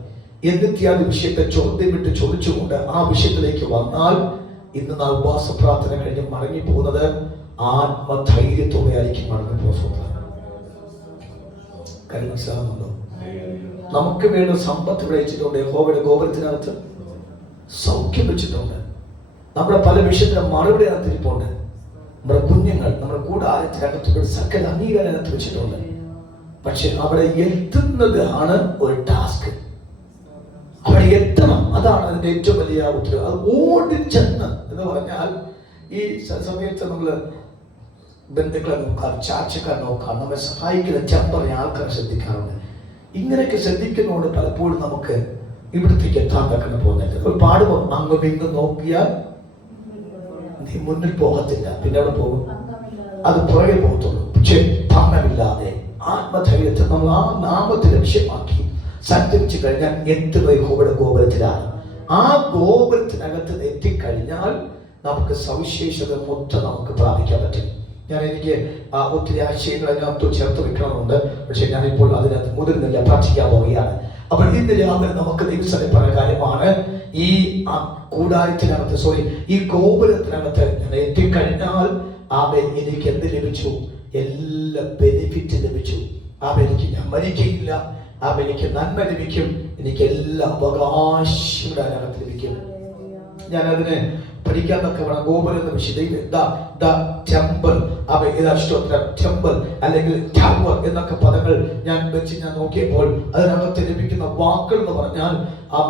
എന്നിത്യാദി വിഷയത്തെ ചോദ്യം വിട്ട് ചോദിച്ചുകൊണ്ട് ആ വിഷയത്തിലേക്ക് വന്നാൽ ഇന്ന് നാം ഉപവാസ പ്രാർത്ഥന കഴിഞ്ഞ് മടങ്ങി പോകുന്നത് ആത്മധൈര്യത്തോടെ ആയിരിക്കും മടങ്ങി പോകുന്നത്. കാര്യം മനസ്സിലാകുന്നുണ്ടോ? നമുക്ക് വേണ്ട സമ്പത്ത് ഇവിടെ വെച്ചിട്ടുണ്ട്, യഹോവയുടെ ഗോപുരത്തിനകത്ത് സൗഖ്യം വെച്ചിട്ടുണ്ട്, നമ്മുടെ പല വിഷയത്തിനും മറുപടി അകത്തിരിപ്പുണ്ട്, നമ്മുടെ കുഞ്ഞുങ്ങൾ, നമ്മുടെ കൂടാരത്തിനകത്ത് സകല അംഗീകാരത്തിൽ വെച്ചിട്ടുണ്ട്. പക്ഷെ അവിടെ എത്തുന്നത് ആണ് ഒരു ടാസ്ക്. അവിടെ എത്തണം, അതാണ് അതിന്റെ ഏറ്റവും വലിയ ഉത്തരവ്. അത് ഓടിച്ചെന്ന് എന്ന് പറഞ്ഞാൽ ഈ സമയത്ത് നമ്മൾ ബന്ധുക്കളെ നോക്കാം, ചാച്ചക്കാരെ നോക്കാം, നമ്മെ സഹായിക്കുന്ന ചെമ്പറ ആൾക്കാരെ ശ്രദ്ധിക്കാറുണ്ട്. ഇങ്ങനെയൊക്കെ ശ്രദ്ധിക്കുന്നതുകൊണ്ട് പലപ്പോഴും നമുക്ക് ഇവിടത്തേക്ക് എത്താൻ തക്കണം പോകുന്നില്ല. ഒരു പാടുമ്പോൾ അങ്ങും ഇങ്ങും നോക്കിയാൽ നീ മുന്നിൽ പോകത്തില്ല, പിന്നെ അവിടെ പോകും, അത് പുറകെ പോകത്തുള്ളൂ. പക്ഷെ ഭംഗമില്ലാതെ ആത്മധൈര്യത്തെ നമ്മൾ ആ നാമത്തെ ലക്ഷ്യമാക്കി സഞ്ചരിച്ചു കഴിഞ്ഞാൽ എത്തുന്ന യഹോവയുടെ ഗോപുരത്തിലാണ്. ആ ഗോപുരത്തിനകത്ത് എത്തിക്കഴിഞ്ഞാൽ നമുക്ക് സവിശേഷത മൊത്തം നമുക്ക് പ്രാപിക്കാൻ പറ്റും. എനിക്ക് ഒത്തിരി ആശയങ്ങൾ അതിനകത്ത് ചേർത്ത് വെക്കണമെന്നുണ്ട്, പക്ഷെ ഞാനിപ്പോൾ അതിനകത്ത് മുതിർന്നില്ല, പ്രാർത്ഥിക്കാൻ പോവുകയാണ്. അപ്പോൾ ഇന്ന് രാവിലെ നമുക്ക് ദൈവസഭയിൽ പറയുന്ന കാര്യമാണ്, ഈ കൂടാരത്തിനകത്ത് ഈ ഗോപുരത്തിനകത്ത് ഞാൻ എത്തിക്കഴിഞ്ഞാൽ എനിക്ക് എന്ത് ലഭിച്ചു? എല്ലാ ബെനിഫിറ്റ് ലഭിച്ചു. എനിക്ക് ഞാൻ മരിക്കയില്ല, എനിക്ക് നന്മ ലഭിക്കും, എനിക്ക് എല്ലാ അവകാശങ്ങളും അതിനകത്ത് ലഭിക്കും. ഞാൻ അതിനെ പഠിക്കാൻ തക്കവണ്ണം ഗോപുരം എന്ന വിഷയം ടെമ്പിൾ, ടെമ്പിൾ അല്ലെങ്കിൽ ടവർ എന്നൊക്കെ പദങ്ങൾ ഞാൻ വെച്ച് ഞാൻ നോക്കിയപ്പോൾ അതിനകത്ത് ലഭിക്കുന്ന വാക്കുകൾ എന്ന് പറഞ്ഞാൽ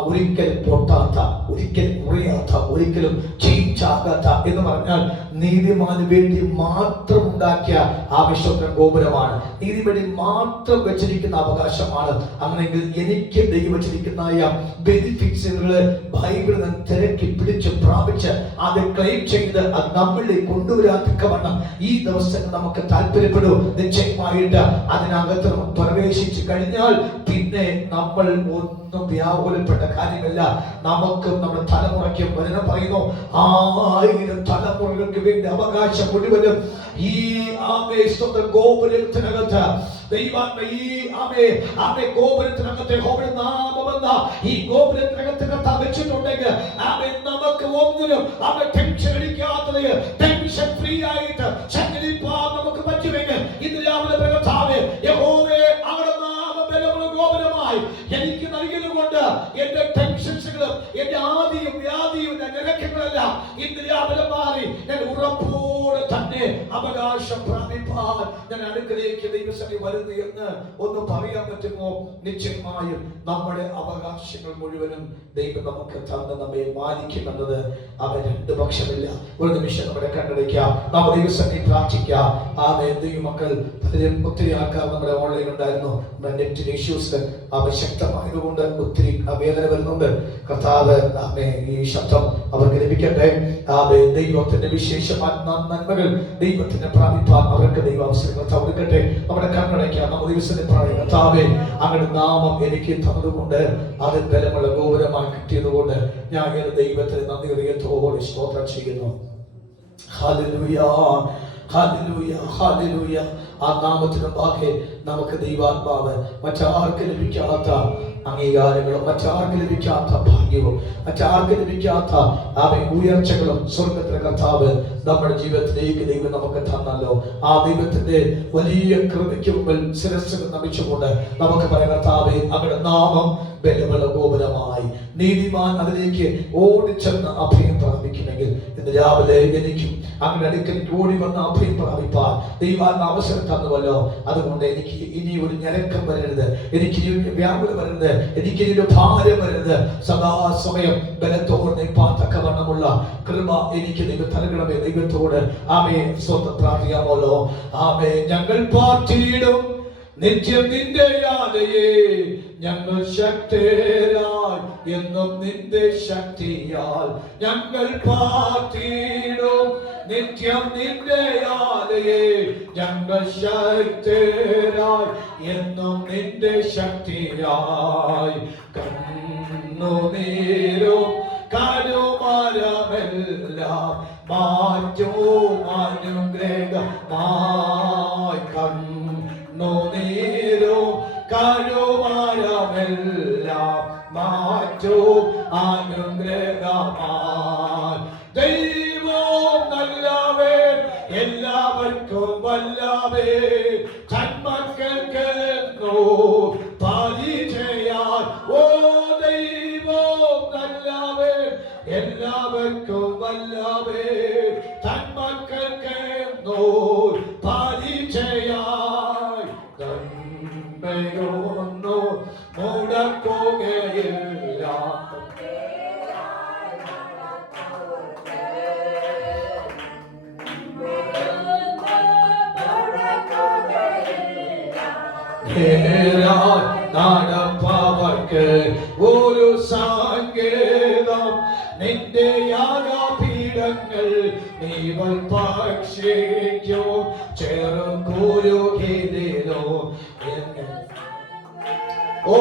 ഒരിക്കലും പൊട്ടാത്ത, ഒരിക്കലും മുറിയാത്ത, ഒരിക്കലും ചീച്ചാകാത്ത എന്ന് പറഞ്ഞാൽ നീതിമാന് വേണ്ടി മാത്രം ഉണ്ടാക്കിയ ആവശ്യത്തിന് ഗോപുരമാണ്, നീതി വേണ്ടി മാത്രം വെച്ചിരിക്കുന്ന അവകാശമാണ്. അങ്ങനെയെങ്കിൽ എനിക്ക് ദൈവം വെച്ചിരിക്കുന്ന ബെനിഫിറ്റ്സുകള് ബൈബിളിൽ നിന്ന് തിരക്കി പിടിച്ച് പ്രാപിച്ച് അത് ക്ലെയിം ചെയ്ത് അത് നമ്മളിലേക്ക് കൊണ്ടുവരാൻ തക്കവണ്ണം ഈ ദിവസങ്ങൾ നമുക്ക് താല്പര്യപ്പെടൂ. നിശ്ചയമായിട്ട് അതിനകത്ത് നമ്മൾ പ്രവേശിച്ചു കഴിഞ്ഞാൽ പിന്നെ നമ്മൾ ഒന്നും വ്യാകുലപ്പെട്ട കാര്യമില്ല. നമുക്കും നമ്മുടെ തലമുറയ്ക്കും വചനം പറയുന്നു, 1000 തലമുറകൾക്ക് വേണ്ടി അവകാശം മുഴുവനും ഈ ഗോപുരത്തിനകത്ത് ഗോപുരത്തിനകത്തെ നാമമെന്ന ഈ ഗോപുരത്തിനകത്ത് വെച്ചിട്ടുണ്ടെങ്കിൽ നമുക്ക് ഒന്നിനും ടെൻഷൻ അടിക്കാത്തത്, ടെൻഷൻ ഫ്രീ ആയിട്ട് സഞ്ചരിപ്പാൻ നമുക്ക് പറ്റുമെങ്കിൽ ഇന്ന് രാവിലെ യഹോവേ അവിടെ നാമബലമുള്ള ഗോപുരമായി എനിക്ക് നൽകിയത് കൊണ്ട് എന്റെ ടെൻഷൻസുകളും എന്റെ ആദിയും വ്യാധിയും ഞരക്കങ്ങളെല്ലാം ഇന്ന് രാവിലെ മാറി ഞാൻ ഉറപ്പോ ഞാൻ അനുഗ്രഹിക്കുക ദൈവസഭയിൽ വരുന്നു എന്ന് ഒന്ന് പറയാൻ പറ്റുമോ? നിശ്ചയമായും നമ്മുടെ അവകാശങ്ങൾ മുഴുവനും ദൈവം നമുക്ക് തന്ന് നമ്മെ മാനിക്കുമെന്നത് അവൻ രണ്ട് പക്ഷമില്ല. ഒരു നിമിഷം നമ്മുടെ കണ്ണടയ്ക്കാം, നാം ദൈവസഭയിൽ പ്രാർത്ഥിക്കാം. ദൈവമക്കൾ പലരും ഒത്തിരി ആൾക്കാർ നമ്മുടെ ഓൺലൈൻ ഉണ്ടായിരുന്നു. നെറ്റിന് ഇഷ്യൂസ് ശക്തമായതുകൊണ്ട് ഒത്തിരി വേദന വരുന്നുണ്ട്. കർത്താവ് ഈ ശബ്ദം അവർക്ക് ലഭിക്കട്ടെ. ദൈവത്തിന്റെ വിശേഷമായ നന്മകൾ ദൈവത്തിന്റെ പ്രാപിപ്പാൻ അവർക്ക് ദൈവ അവസരങ്ങൾ കൊടുക്കട്ടെ. നമ്മുടെ കണ്ണടയ്ക്കാം, നമ്മുടെ ദിവസത്തിൽ പറയുക, കർത്താവേ അങ്ങയുടെ നാമം എനിക്ക് തന്നതുകൊണ്ട് അത് ബലമുള്ള ഗോപുരമായി കിട്ടിയതുകൊണ്ട് ഞാൻ ദൈവത്തിന് നന്ദി ഹൃദയത്തോടെ സ്തോത്രം ചെയ്യുന്നു. Hallelujah, hallelujah, hallelujah. ആ നാമത്തിന് ബാക്കി നമുക്ക് ദൈവാത്മാവ് മറ്റാർക്ക് ലഭിക്കാത്ത അംഗീകാരങ്ങളും മറ്റാർക്ക് ലഭിക്കാത്ത ഭാഗ്യവും മറ്റാർക്ക് ലഭിക്കാത്ത ഉയർച്ചകളും സ്വർഗത്തിലെ കർത്താവ് നമ്മുടെ ജീവിതത്തിലേക്ക് ദൈവം നമുക്ക് തന്നല്ലോ. ആ ദൈവത്തിന്റെ വലിയ കൃപയ്ക്ക് മുമ്പിൽ ശിരസ്സുകൾ നമിച്ചുകൊണ്ട് നമുക്ക് പറയാം, കർത്താവേ അങ്ങയുടെ നാമം ബലമുള്ള ഗോപുരമായി നീതിമാൻ അതിലേക്ക് ഓടിച്ചെന്ന് അഭയം പ്രാപിക്കുമെങ്കിൽ ഇന്ന് രാവിലെ എനിക്കും അങ്ങയുടെ അടുക്കലേക്ക് ഓടി വന്ന് അഭയം പ്രാപിപ്പാൻ ദൈവാത്മ അവസരം തന്നുവല്ലോ. അതുകൊണ്ട് എനിക്ക് ഇനി ഒരു ഞരക്കം വരരുത്, എനിക്ക് വ്യാകുല വരരുത്, എനിക്ക് ഇനി ഒരു ഭാരം വരരുത്. സദാസമയം ബലത്തോടെ നിൽപ്പാൻ തക്കവണ്ണമുള്ള കൃപ എനിക്ക് ദൈവം നൽകണമേ. ദൈവത്തോട് ആമേ സ്വന്തം പ്രാർത്ഥിക്കാമല്ലോ. ആമേ ഞങ്ങൾ പാർട്ടിയിടും നിത്യം നിന്റെ യാതയെ, ഞങ്ങൾ ശക്തരായി എന്നും നിന്റെ ശക്തിയാൽ ഞങ്ങൾ പാർട്ടിയിടും നിത്യം നിന്റെ യാതയെ, ഞങ്ങൾ ശക്തരായി എന്നും നിന്റെ ശക്തിയായി. കണ്ണുനീരും കരുമരമെല്ലാം മാറ്റും അനുഗ്രഹമായി. കണ്ണുനീരും കരുമരമെല്ലാം മാറ്റും അനുഗ്രഹമായി. ദൈവം നല്ലവൻ, എല്ലാവർക്കും വല്ലവേ, തന്മക്കൾക്ക് പരിചയാൽ. ഓ ദൈവം നല്ലവൻ, എല്ലാവർക്കും വല്ലവേ, തന്മക്കൾക്ക് പരിചയാൽ. നന്മയൊന്നു മുടക്കുകയില്ല, നടപ്പവർക്ക് ഒരു സങ്കേതം നിന്റെ യാഗപീഠങ്ങൾ നീവൽ ഭക്ഷിക്കും ചെറുകുരുകിലോ. ഓ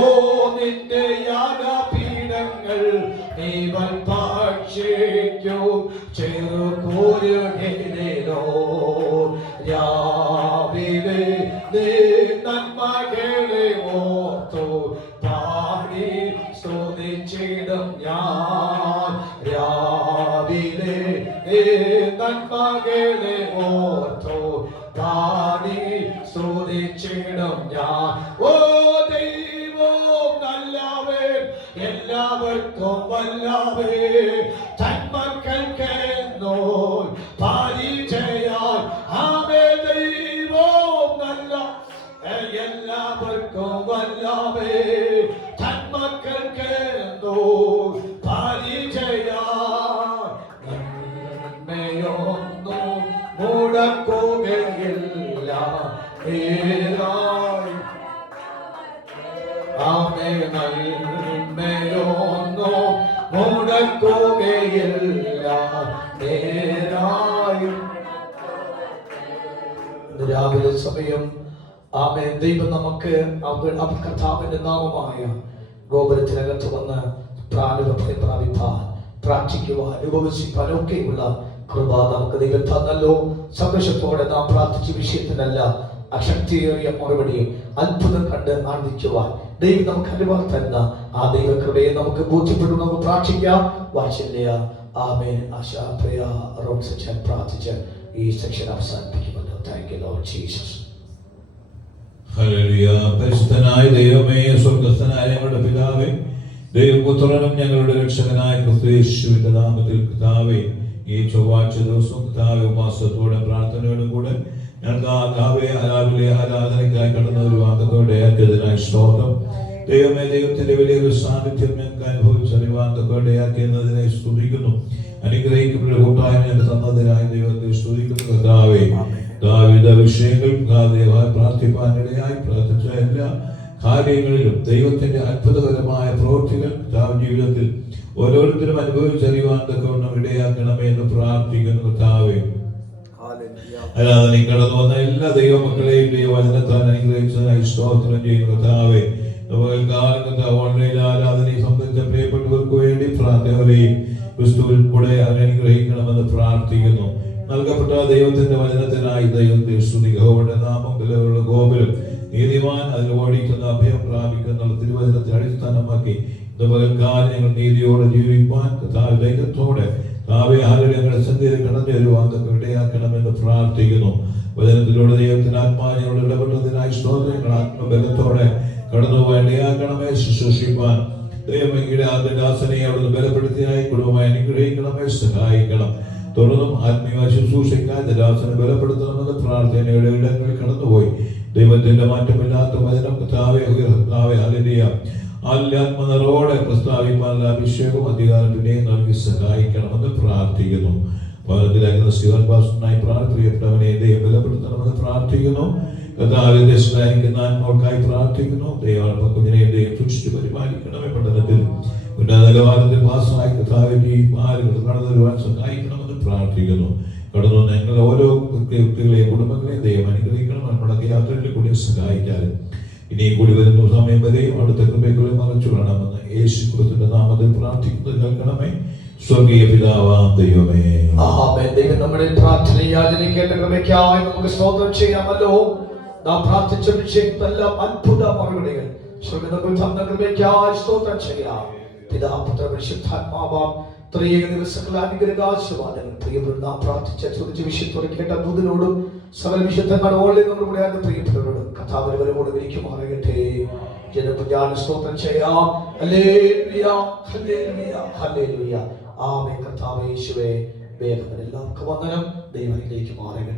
നിന്റെ യാഗപീഠങ്ങൾ നീവൽ ഭക്ഷിക്കും ചെറുകുരുകിലോ. രാവിലെ നന്മകളെ ഓർത്തു പാടി സ്തുതിച്ചിടും ഞാൻ. രാവിലെ നന്മകളെ ഓർത്തു പാടി സ്തുതിച്ചിടും ഞാൻ. ഓ ദൈവം നല്ലവൻ, എല്ലാവർക്കും വല്ലവൻ, തന്മക്കൾക്ക് പരിചയാൽ. ആമേ ദൈവം നല്ല എല്ലാവർക്കും വല്ലവേ, തന്മക്കൾക്ക് പരിചയാൽ. നന്മയൊന്നു മുടക്കുകയില്ല, ആമേ നന്മയൊന്നു മുടക്കുകയില്ല, നേരായും. രാവിലെ സമയം ആമേ ദൈവം നമുക്ക് കർത്താവിന്റെ നാമമായ ഗോപുരത്തിനകത്ത് വന്ന് പ്രാണഭയം പ്രാപിപ്പാൻ പ്രാർത്ഥിക്കുവാൻ ഉപവസിപ്പാൻ ഒക്കെയുള്ള കൃപ നമുക്ക് ദൈവം തന്നല്ലോ. സന്തോഷത്തോടെ നാം പ്രാർത്ഥിച്ച വിഷയത്തിനല്ല അശക്തിയേറിയ മറുപടിയും അത്ഭുതം കണ്ട് ആനന്ദിക്കുവാൻ ദൈവം നമുക്ക് അനുഭവം തരുന്ന ആ ദൈവകൃപയെ നമുക്ക് ബോധ്യപ്പെടും. നമുക്ക് പ്രാർത്ഥിക്കാം. വാത്സല്യ ആമേൻ ആശാപ്രിയ റോംസച്ചൻ പ്രാർത്ഥിച്ച് ഈ സെക്ഷൻ അവസാനിപ്പിക്കുമല്ലോ. Thank you Lord Jesus. Hallelujah. പരിശുദ്ധനായ ദൈവമേ, സ്വർഗ്ഗസ്ഥനായ ഞങ്ങളുടെ പിതാവേ, ദൈവപുത്രനും ഞങ്ങളുടെ രക്ഷകനായ ക്രിസ്തുയേശുവിന്റെ നാമത്തിൽ കർത്താവേ, ഈ ചൊവ്വാഴ്ച ദിവസം കർത്താവേ ഉപവാസത്തോടെ പ്രാർത്ഥനയോടും കൂടെ ഞങ്ങൾക്ക് രാവിലെ ആരാധനയ്ക്കായി കടന്ന ഒരു വാദത്തോടെയാക്കിയതിനായി സ്തോത്രം. ദൈവമേ, ദൈവത്തിന്റെ വലിയൊരു സാന്നിധ്യം ഞങ്ങൾക്ക് അനുഭവിച്ചറിവാദത്തോടെയാക്കിയതിനെ സ്തുതിക്കുന്നു. അനുഗ്രഹിക്കപ്പെട്ട കൂട്ടായ്മ ഞങ്ങൾക്ക് തന്നതിനായി ദൈവത്തെ സ്തുതിക്കുന്നു. കർത്താവേ, ദാവീദ് വിഷയങ്ങൾ പ്രാർത്ഥിപ്പാനിടയായി പ്രാർത്ഥിച്ച എല്ലാ കാര്യങ്ങളിലും ദൈവത്തിന്റെ അത്ഭുതകരമായ പ്രവൃത്തികൾ ജീവിതത്തിൽ ഓരോരുത്തരും അനുഭവിച്ചറിയുവാൻ തക്കവണ്ണം ഇടയാക്കണമേ എന്ന് പ്രാർത്ഥിക്കുന്നു. കർത്താവേ, ആരാധന കടന്നു വന്ന എല്ലാ ദൈവമക്കളെയും ദൈവവചനത്താൽ അനുഗ്രഹിച്ചതിനായി സ്തോത്രം ചെയ്യുന്നു. കർത്താവേ, ഓൺലൈൻ ആരാധനയെ സംബന്ധിച്ച പ്രിയപ്പെട്ടവർക്ക് വേണ്ടി പ്രാർത്ഥനകളെയും ക്രിസ്തുവിൽ കൂടെ അനുഗ്രഹിക്കണമെന്ന് പ്രാർത്ഥിക്കുന്നു. നൽകപ്പെട്ട ദൈവത്തിന്റെ വചനത്തിനായി ദൈവത്തെ സ്തുതി. യഹോവയുടെ നാമം വിലയുള്ള ഗോപുരം, നീതിമാൻ അതിൽ ഓടിക്കുന്ന അഭയം പ്രാപിക്കുന്ന തിരുവചനത്തെ അടിസ്ഥാനമാക്കി പകൽക്കാലം ഞങ്ങൾ നീതിയോടെ ജീവിപ്പാൻ ധൈര്യത്തോടെ ഞങ്ങളുടെ സന്ധ്യയിൽ കടന്നു വരുവാൻ ഇടയാക്കണമെന്ന് പ്രാർത്ഥിക്കുന്നു. വചനത്തിലൂടെ ദൈവത്തിന് ആത്മാവിനോട് ഇടപെട്ടതിനായി സ്തോത്രങ്ങൾ ആത്മബലത്തോടെ കടന്നു പോകാൻ ഇടയാക്കണമേ. ശുശ്രൂഷിപ്പാൻ ദൈവമയുടെ ആദ്യദാസനെ അവിടുന്ന് ബലപ്പെടുത്തിയായി കുടുംബമായി അനുഗ്രഹിക്കണമേ, സഹായിക്കണം. തുടർന്നും ആത്മീയ ശുശ്രൂഷയ്ക്കായി ദാസനെ ബലപ്പെടുത്തണമെന്ന് പ്രാർത്ഥനയുടെ ഇടങ്ങളിൽ കടന്നുപോയി ദൈവത്തിന്റെ മാറ്റമില്ലാത്ത വചനം കർത്താവേ ഹല്ലേലൂയ ആത്മനിറവോടെ പ്രസ്താവിപ്പാൻ അഭിഷേകവും അധികാരത്തിനെയും നൽകി സഹായിക്കണമെന്ന് പ്രാർത്ഥിക്കുന്നു. ഭവനത്തിലായിരുന്ന ശിവൻഭാസനായി പ്രിയപ്പെട്ടവനെ ദൈവം ബലപ്പെടുത്തണമെന്ന് പ്രാർത്ഥിക്കുന്നു. കർത്താവിന്റെ സ്നേഹിക്കുന്ന ആത്മാക്കൾക്കായി പ്രാർത്ഥിക്കുന്നു. ദൈവം കുഞ്ഞിനെയും ദൈവം സൂക്ഷിച്ച് പരിപാലിക്കണമേ. പഠനത്തിൽ ഉന്നത നിലവാരത്തിൽ പാസ്സായി കർത്താവിന്റെ കടന്നു വരുവാൻ സഹായിക്കണമെന്ന് പ്രാർത്ഥിക്കുന്നു. കടന്നു ഞങ്ങൾ ഓരോ വ്യക്തികളെയും കുടുംബങ്ങളെയും ദൈവം അനുഗ്രഹിക്കണം. നമ്മുടെ യാത്രയിൽ കൂടി സഹായിക്കാനും ഇനിയും കൂടി വരുന്ന സമയം വരെയും അടുത്ത കൃപകളെ മറച്ചു കാണാമെന്ന് യേശു ക്രിസ്തുവിന്റെ നാമത്തിൽ പ്രാർത്ഥിക്കുന്നത് കേൾക്കണമേ. സ്വർഗീയ പിതാവാം ദൈവമേ, ദൈവം നമ്മുടെ പ്രാർത്ഥന യാചന കേട്ട കൃപയ്ക്കായി നമുക്ക് സ്തോത്രം ചെയ്യാമല്ലോ. നാം പ്രാർത്ഥിച്ച വിഷയത്തെല്ലാം അത്ഭുത മറുപടികൾ കൃപയ്ക്കായി സ്തോത്രം ചെയ്യാം. പിതാപുത്ര പരിശുദ്ധാത്മാവാം ത്രിയേക ദിവസങ്ങൾ അനുഗ്രഹാശീർവാദങ്ങൾ പ്രിയപ്പെട്ട നാം പ്രാർത്ഥിച്ച ചോദിച്ച വിഷയത്തോടെ കേട്ട ദൂതനോടും സകല വിശുദ്ധങ്ങളുടെ ഓൺലൈൻ നമ്മുടെ കൂടെ പ്രിയപ്പെട്ടവരോടും കഥാപരവരോട് വിരിക്കുമാറകട്ടെ. ജനപുജാന സ്തോത്രം ചെയ്യാം. Hallelujah, hallelujah, hallelujah. ആമേൻ. കർത്താവേ യേശുവേ, വേഗം എല്ലാവർക്കും വന്ദനം. ദൈവത്തിലേക്ക് മാറകട്ടെ.